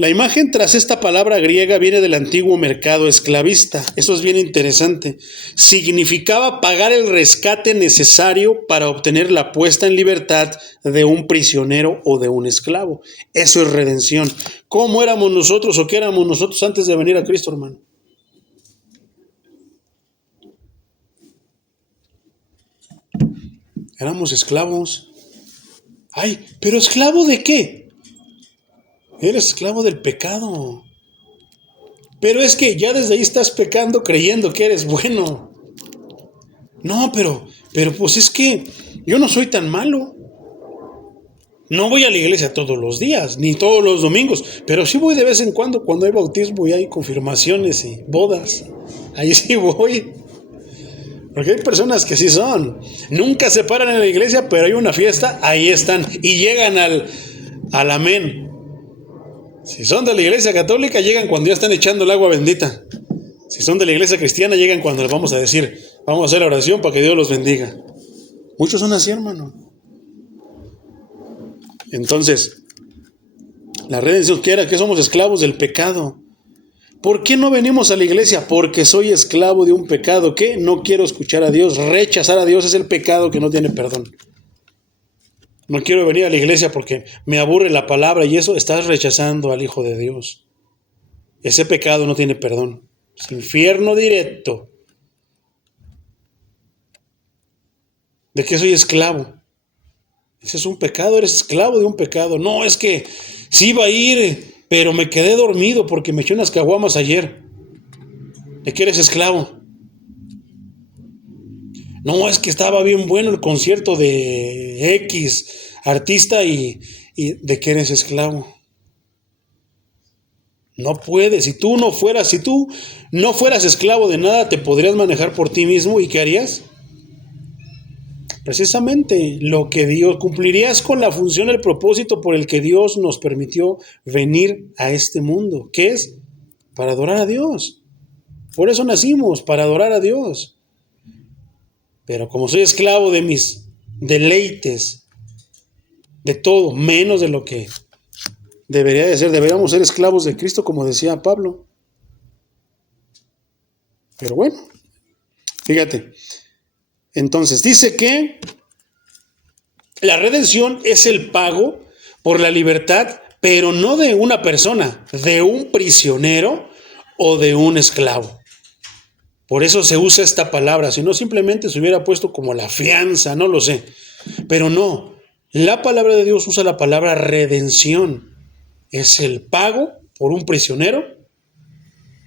La imagen tras esta palabra griega viene del antiguo mercado esclavista. Eso es bien interesante. Significaba pagar el rescate necesario para obtener la puesta en libertad de un prisionero o de un esclavo. Eso es redención. ¿Cómo éramos nosotros o qué éramos nosotros antes de venir a Cristo, hermano? Éramos esclavos. Ay, ¿pero esclavo de qué? Eres esclavo del pecado. Pero es que ya desde ahí estás pecando creyendo que eres bueno. No, pero pues es que yo no soy tan malo. No voy a la iglesia todos los días, ni todos los domingos, pero sí voy de vez en cuando hay bautismo y hay confirmaciones y bodas. Ahí sí voy. Porque hay personas que sí son. Nunca se paran en la iglesia, pero hay una fiesta, ahí están. Y llegan al amén. Si son de la iglesia católica, llegan cuando ya están echando el agua bendita. Si son de la iglesia cristiana, llegan cuando les vamos a decir, vamos a hacer la oración para que Dios los bendiga. Muchos son así, hermano. Entonces, la redención quiera que somos esclavos del pecado. ¿Por qué no venimos a la iglesia? Porque soy esclavo de un pecado que no quiero escuchar a Dios. Rechazar a Dios es el pecado que no tiene perdón. No quiero venir a la iglesia porque me aburre la palabra y eso, estás rechazando al Hijo de Dios. Ese pecado no tiene perdón. Es infierno directo. ¿De qué soy esclavo? Ese es un pecado, eres esclavo de un pecado. No, es que sí iba a ir, pero me quedé dormido porque me eché unas caguamas ayer. ¿De qué eres esclavo? No, es que estaba bien bueno el concierto de X artista y ¿de qué eres esclavo? No puedes. Si tú no fueras esclavo de nada, te podrías manejar por ti mismo. ¿Y qué harías? Precisamente lo que Dios, cumplirías con la función, el propósito por el que Dios nos permitió venir a este mundo, que es para adorar a Dios. Por eso nacimos, para adorar a Dios. Pero como soy esclavo de mis deleites, de todo, menos de lo que debería de ser, deberíamos ser esclavos de Cristo, como decía Pablo. Pero bueno, fíjate. Entonces, dice que la redención es el pago por la libertad, pero no de una persona, de un prisionero o de un esclavo. Por eso se usa esta palabra, si no simplemente se hubiera puesto como la fianza, no lo sé. Pero no, la palabra de Dios usa la palabra redención. Es el pago por un prisionero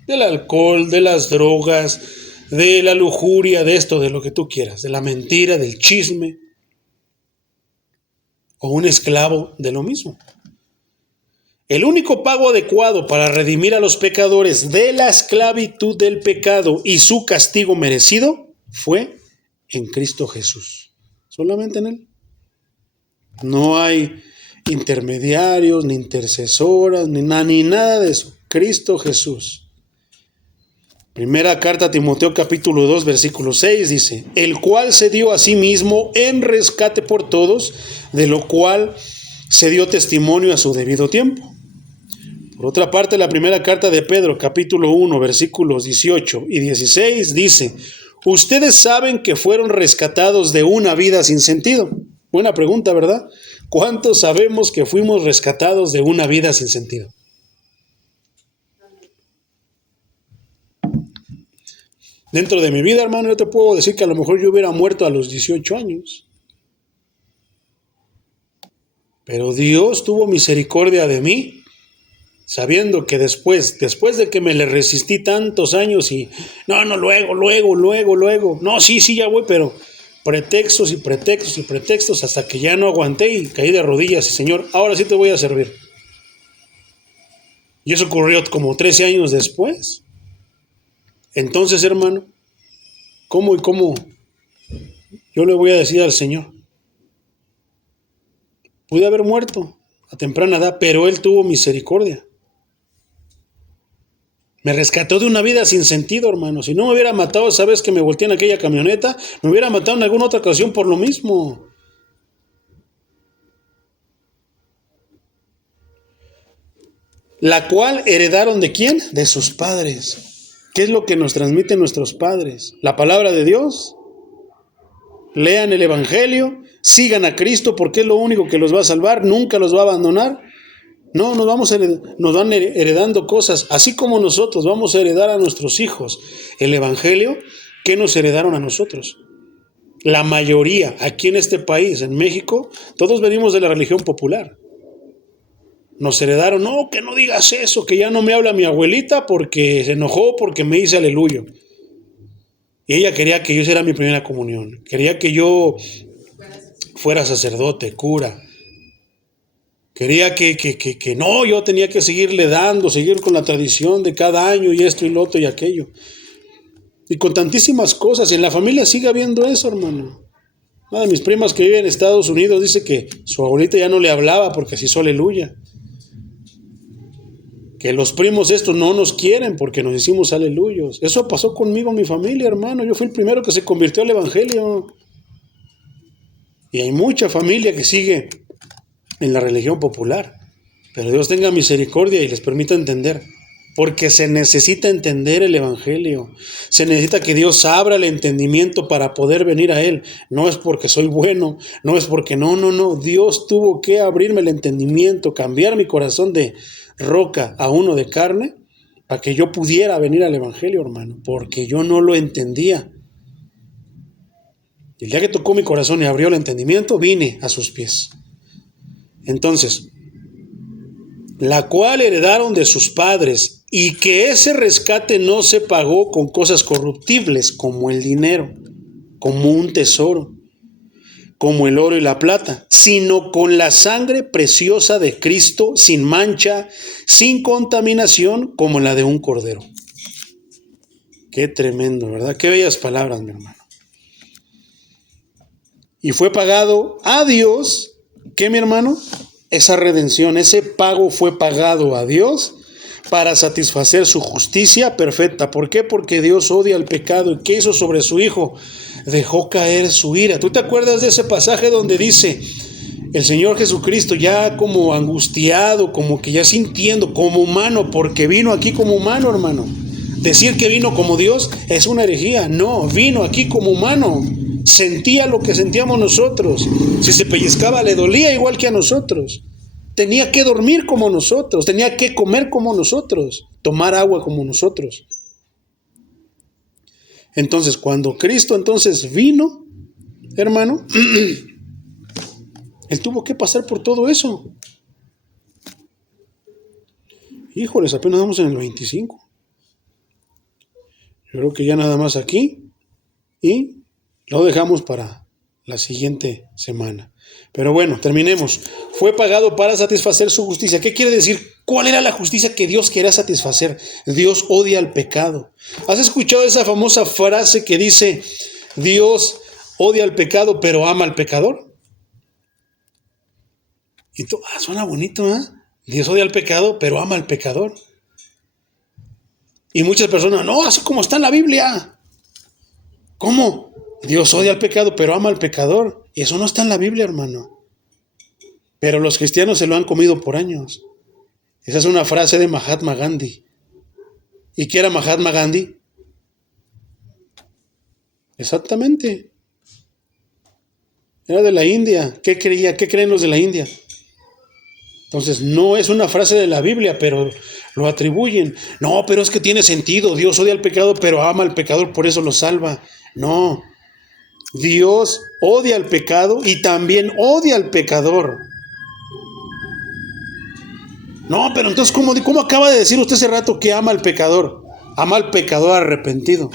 del alcohol, de las drogas, de la lujuria, de esto, de lo que tú quieras, de la mentira, del chisme, o un esclavo de lo mismo. El único pago adecuado para redimir a los pecadores de la esclavitud del pecado y su castigo merecido fue en Cristo Jesús. Solamente en Él. No hay intermediarios, ni intercesoras, ni nada de eso. Cristo Jesús. Primera carta a Timoteo capítulo 2 versículo 6 dice, el cual se dio a sí mismo en rescate por todos, de lo cual se dio testimonio a su debido tiempo. Por otra parte, la primera carta de Pedro capítulo 1 versículos 18 y 16 dice, ustedes saben que fueron rescatados de una vida sin sentido. Buena pregunta, ¿verdad? ¿Cuántos sabemos que fuimos rescatados de una vida sin sentido? Dentro de mi vida, hermano, yo te puedo decir que a lo mejor yo hubiera muerto a los 18 años. Pero Dios tuvo misericordia de mí, sabiendo que después de que me le resistí tantos años y, luego, no, sí, ya voy, pero pretextos hasta que ya no aguanté y caí de rodillas y Señor, ahora sí te voy a servir. Y eso ocurrió como 13 años después. Entonces, hermano, ¿cómo yo le voy a decir al Señor? Pude haber muerto a temprana edad, pero Él tuvo misericordia. Me rescató de una vida sin sentido, hermano. Si no me hubiera matado esa vez que me volteé en aquella camioneta, me hubiera matado en alguna otra ocasión por lo mismo. La cual heredaron ¿de quién? De sus padres. ¿Qué es lo que nos transmiten nuestros padres? La palabra de Dios. Lean el Evangelio, sigan a Cristo porque es lo único que los va a salvar, nunca los va a abandonar. No, nos van heredando cosas, así como nosotros vamos a heredar a nuestros hijos el Evangelio. ¿Qué nos heredaron a nosotros? La mayoría, aquí en este país, en México, todos venimos de la religión popular. Nos heredaron, no, que no digas eso, que ya no me habla mi abuelita porque se enojó porque me hice aleluya. Y ella quería que yo hiciera mi primera comunión, quería que yo fuera sacerdote, cura. Quería que no, yo tenía que seguir con la tradición de cada año y esto y lo otro y aquello. Y con tantísimas cosas, y en la familia sigue habiendo eso, hermano. Una de mis primas que vive en Estados Unidos dice que su abuelita ya no le hablaba porque se hizo aleluya. Que los primos estos no nos quieren porque nos hicimos aleluyos. Eso pasó conmigo en mi familia, hermano. Yo fui el primero que se convirtió al Evangelio. Y hay mucha familia que sigue en la religión popular. Pero Dios tenga misericordia y les permita entender. Porque se necesita entender el Evangelio. Se necesita que Dios abra el entendimiento para poder venir a Él. No es porque soy bueno, no es porque no. Dios tuvo que abrirme el entendimiento, cambiar mi corazón de roca a uno de carne, para que yo pudiera venir al Evangelio, hermano. Porque yo no lo entendía. El día que tocó mi corazón y abrió el entendimiento, vine a sus pies. Entonces, la cual heredaron de sus padres, y que ese rescate no se pagó con cosas corruptibles, como el dinero, como un tesoro, como el oro y la plata, sino con la sangre preciosa de Cristo, sin mancha, sin contaminación, como la de un cordero. Qué tremendo, ¿verdad? Qué bellas palabras, mi hermano. Y fue pagado a Dios, ¿qué, mi hermano? Esa redención, ese pago fue pagado a Dios para satisfacer su justicia perfecta. ¿Por qué? Porque Dios odia el pecado. ¿Y qué hizo sobre su Hijo? Dejó caer su ira. ¿Tú te acuerdas de ese pasaje donde dice el Señor Jesucristo ya como angustiado, como que ya sintiendo como humano, porque vino aquí como humano, hermano? Decir que vino como Dios es una herejía. No, vino aquí como humano. Sentía lo que sentíamos nosotros. Si se pellizcaba le dolía igual que a nosotros. Tenía que dormir como nosotros. Tenía que comer como nosotros. Tomar agua como nosotros. Entonces, cuando Cristo entonces vino, hermano, Él tuvo que pasar por todo eso. Híjoles, apenas vamos en el 25. Yo creo que ya nada más aquí. Y lo dejamos para la siguiente semana. Pero bueno, terminemos. Fue pagado para satisfacer su justicia. ¿Qué quiere decir? ¿Cuál era la justicia que Dios quería satisfacer? Dios odia el pecado. ¿Has escuchado esa famosa frase que dice, Dios odia el pecado, pero ama al pecador? Y tú, suena bonito, ¿eh? Dios odia el pecado, pero ama al pecador. Y muchas personas, no, así como está en la Biblia. ¿Cómo? Dios odia al pecado, pero ama al pecador. Y eso no está en la Biblia, hermano. Pero los cristianos se lo han comido por años. Esa es una frase de Mahatma Gandhi. ¿Y qué era Mahatma Gandhi? Exactamente. Era de la India. ¿Qué creía? ¿Qué creen los de la India? Entonces, no es una frase de la Biblia, pero lo atribuyen. No, pero es que tiene sentido. Dios odia al pecado, pero ama al pecador, por eso lo salva. No. Dios odia al pecado y también odia al pecador. No, pero entonces, ¿cómo acaba de decir usted hace rato que ama al pecador? Ama al pecador arrepentido,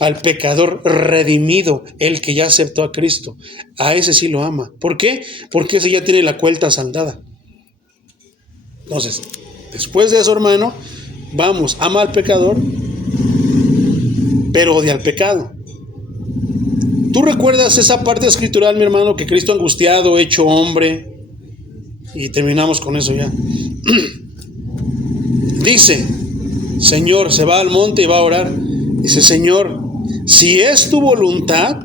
al pecador redimido, el que ya aceptó a Cristo. A ese sí lo ama. ¿Por qué? Porque ese ya tiene la cuenta saldada. Entonces, después de eso, hermano, vamos, ama al pecador, pero odia al pecado. ¿Tú recuerdas esa parte escritural, mi hermano, que Cristo angustiado, hecho hombre? Y terminamos con eso ya. Dice, Señor, se va al monte y va a orar. Dice, Señor, si es tu voluntad,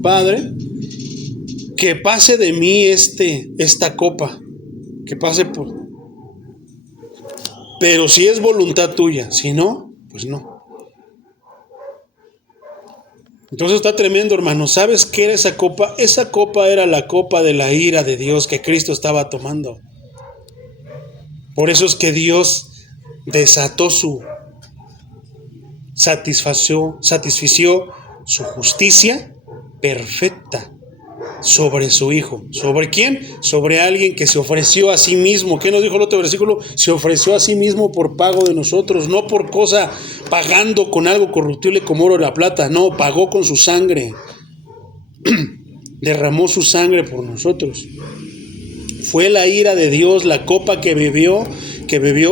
Padre, que pase de mí esta copa, que pase por... Pero si es voluntad tuya, si no, pues no. Entonces está tremendo, hermano. ¿Sabes qué era esa copa? Esa copa era la copa de la ira de Dios que Cristo estaba tomando. Por eso es que Dios desató satisfició su justicia perfecta sobre su Hijo. ¿Sobre quién? Sobre alguien que se ofreció a sí mismo. ¿Qué nos dijo el otro versículo? Se ofreció a sí mismo por pago de nosotros, no por cosa pagando con algo corruptible como oro o la plata. No, pagó con su sangre. Derramó su sangre por nosotros. Fue la ira de Dios, la copa que bebió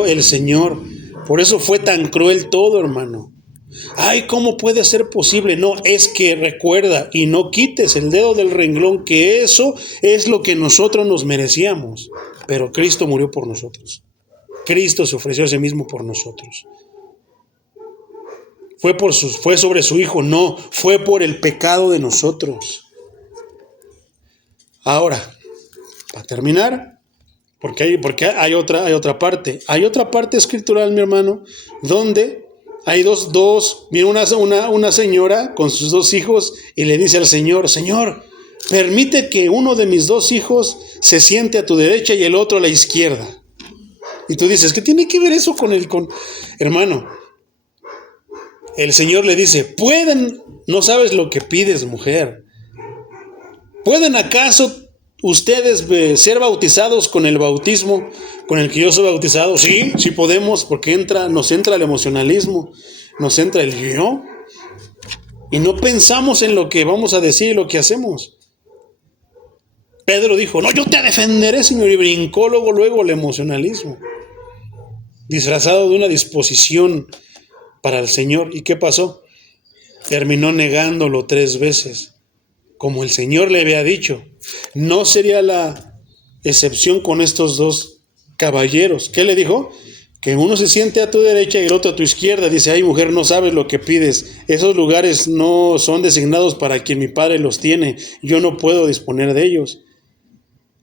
el Señor. Por eso fue tan cruel todo, hermano. Ay, ¿cómo puede ser posible? No, es que recuerda y no quites el dedo del renglón, que eso es lo que nosotros nos merecíamos. Pero Cristo murió por nosotros. Cristo se ofreció a sí mismo por nosotros. Fue sobre su Hijo, no, fue por el pecado de nosotros. Ahora, para terminar, porque hay otra parte. Hay otra parte escritural, mi hermano, donde hay viene una señora con sus dos hijos y le dice al Señor, Señor, permite que uno de mis dos hijos se siente a tu derecha y el otro a la izquierda. Y tú dices, ¿qué tiene que ver eso con hermano? El Señor le dice, no sabes lo que pides, mujer. ¿Pueden acaso ustedes ser bautizados con el bautismo con el que yo soy bautizado? Sí, sí podemos, porque nos entra el emocionalismo, nos entra el yo, y no pensamos en lo que vamos a decir y lo que hacemos. Pedro dijo, no, yo te defenderé, Señor, y brincó luego el emocionalismo, disfrazado de una disposición para el Señor. ¿Y qué pasó? Terminó negándolo 3 veces, como el Señor le había dicho. No sería la excepción con estos dos caballeros. ¿Qué le dijo? Que uno se siente a tu derecha y el otro a tu izquierda. Dice, ay, mujer, no sabes lo que pides. Esos lugares no son designados para quien mi Padre los tiene. Yo no puedo disponer de ellos.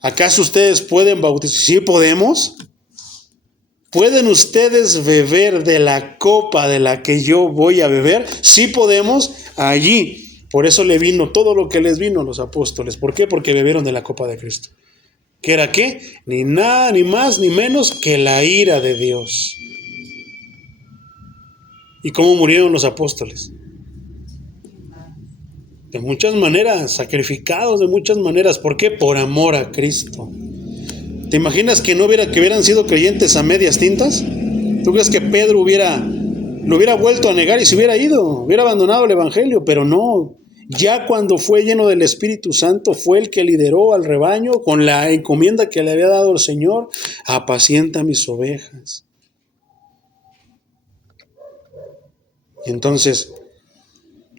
¿Acaso ustedes pueden bautizar? Sí podemos. ¿Pueden ustedes beber de la copa de la que yo voy a beber? Sí podemos. Allí. Por eso le vino todo lo que les vino a los apóstoles. ¿Por qué? Porque bebieron de la copa de Cristo. ¿Qué era qué? Ni nada, ni más, ni menos que la ira de Dios. ¿Y cómo murieron los apóstoles? De muchas maneras, sacrificados de muchas maneras. ¿Por qué? Por amor a Cristo. ¿Te imaginas que hubieran sido creyentes a medias tintas? ¿Tú crees que Pedro lo hubiera vuelto a negar y se hubiera ido? Hubiera abandonado el evangelio, pero no. Ya cuando fue lleno del Espíritu Santo, fue el que lideró al rebaño con la encomienda que le había dado el Señor: apacienta mis ovejas. Y entonces,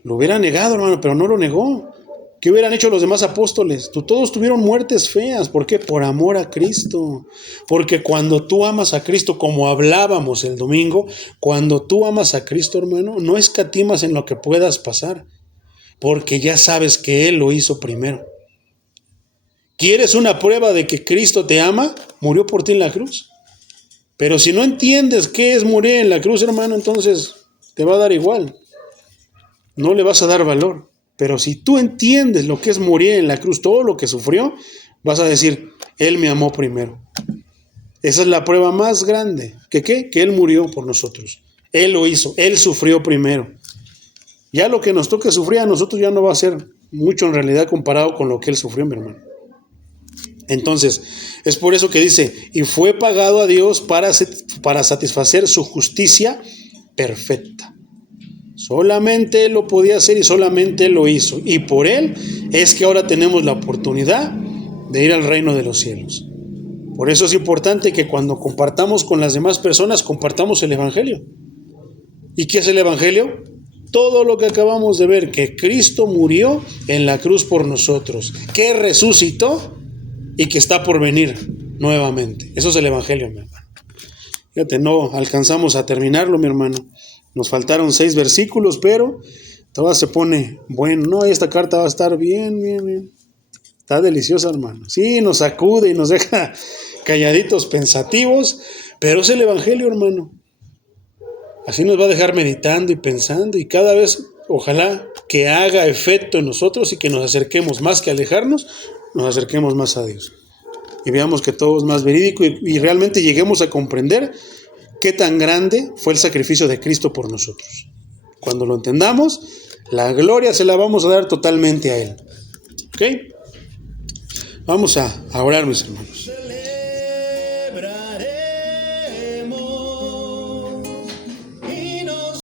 lo hubiera negado, hermano, pero no lo negó. ¿Qué hubieran hecho los demás apóstoles? Todos tuvieron muertes feas. ¿Por qué? Por amor a Cristo. Porque cuando tú amas a Cristo, como hablábamos el domingo, cuando tú amas a Cristo, hermano, no escatimas en lo que puedas pasar, porque ya sabes que Él lo hizo primero. ¿Quieres una prueba de que Cristo te ama? Murió por ti en la cruz. Pero si no entiendes qué es morir en la cruz, hermano, entonces te va a dar igual. No le vas a dar valor. Pero si tú entiendes lo que es morir en la cruz, todo lo que sufrió, vas a decir, Él me amó primero. Esa es la prueba más grande. ¿Que qué? Que Él murió por nosotros. Él lo hizo. Él sufrió primero. Ya lo que nos toque sufrir a nosotros ya no va a ser mucho en realidad comparado con lo que Él sufrió, mi hermano. Entonces, es por eso que dice, y fue pagado a Dios para satisfacer su justicia perfecta. Solamente Él lo podía hacer y solamente Él lo hizo. Y por Él es que ahora tenemos la oportunidad de ir al reino de los cielos. Por eso es importante que cuando compartamos con las demás personas, compartamos el Evangelio. ¿Y qué es el Evangelio? Todo lo que acabamos de ver, que Cristo murió en la cruz por nosotros, que resucitó y que está por venir nuevamente. Eso es el Evangelio, mi hermano. Fíjate, no alcanzamos a terminarlo, mi hermano. Nos faltaron 6 versículos, pero todo se pone bueno. No, esta carta va a estar bien. Está deliciosa, hermano. Sí, nos sacude y nos deja calladitos, pensativos, pero es el Evangelio, hermano. Así nos va a dejar meditando y pensando, y cada vez, ojalá, que haga efecto en nosotros y que nos acerquemos más que alejarnos, nos acerquemos más a Dios. Y veamos que todo es más verídico y realmente lleguemos a comprender qué tan grande fue el sacrificio de Cristo por nosotros. Cuando lo entendamos, la gloria se la vamos a dar totalmente a Él. ¿Ok? Vamos a orar, mis hermanos.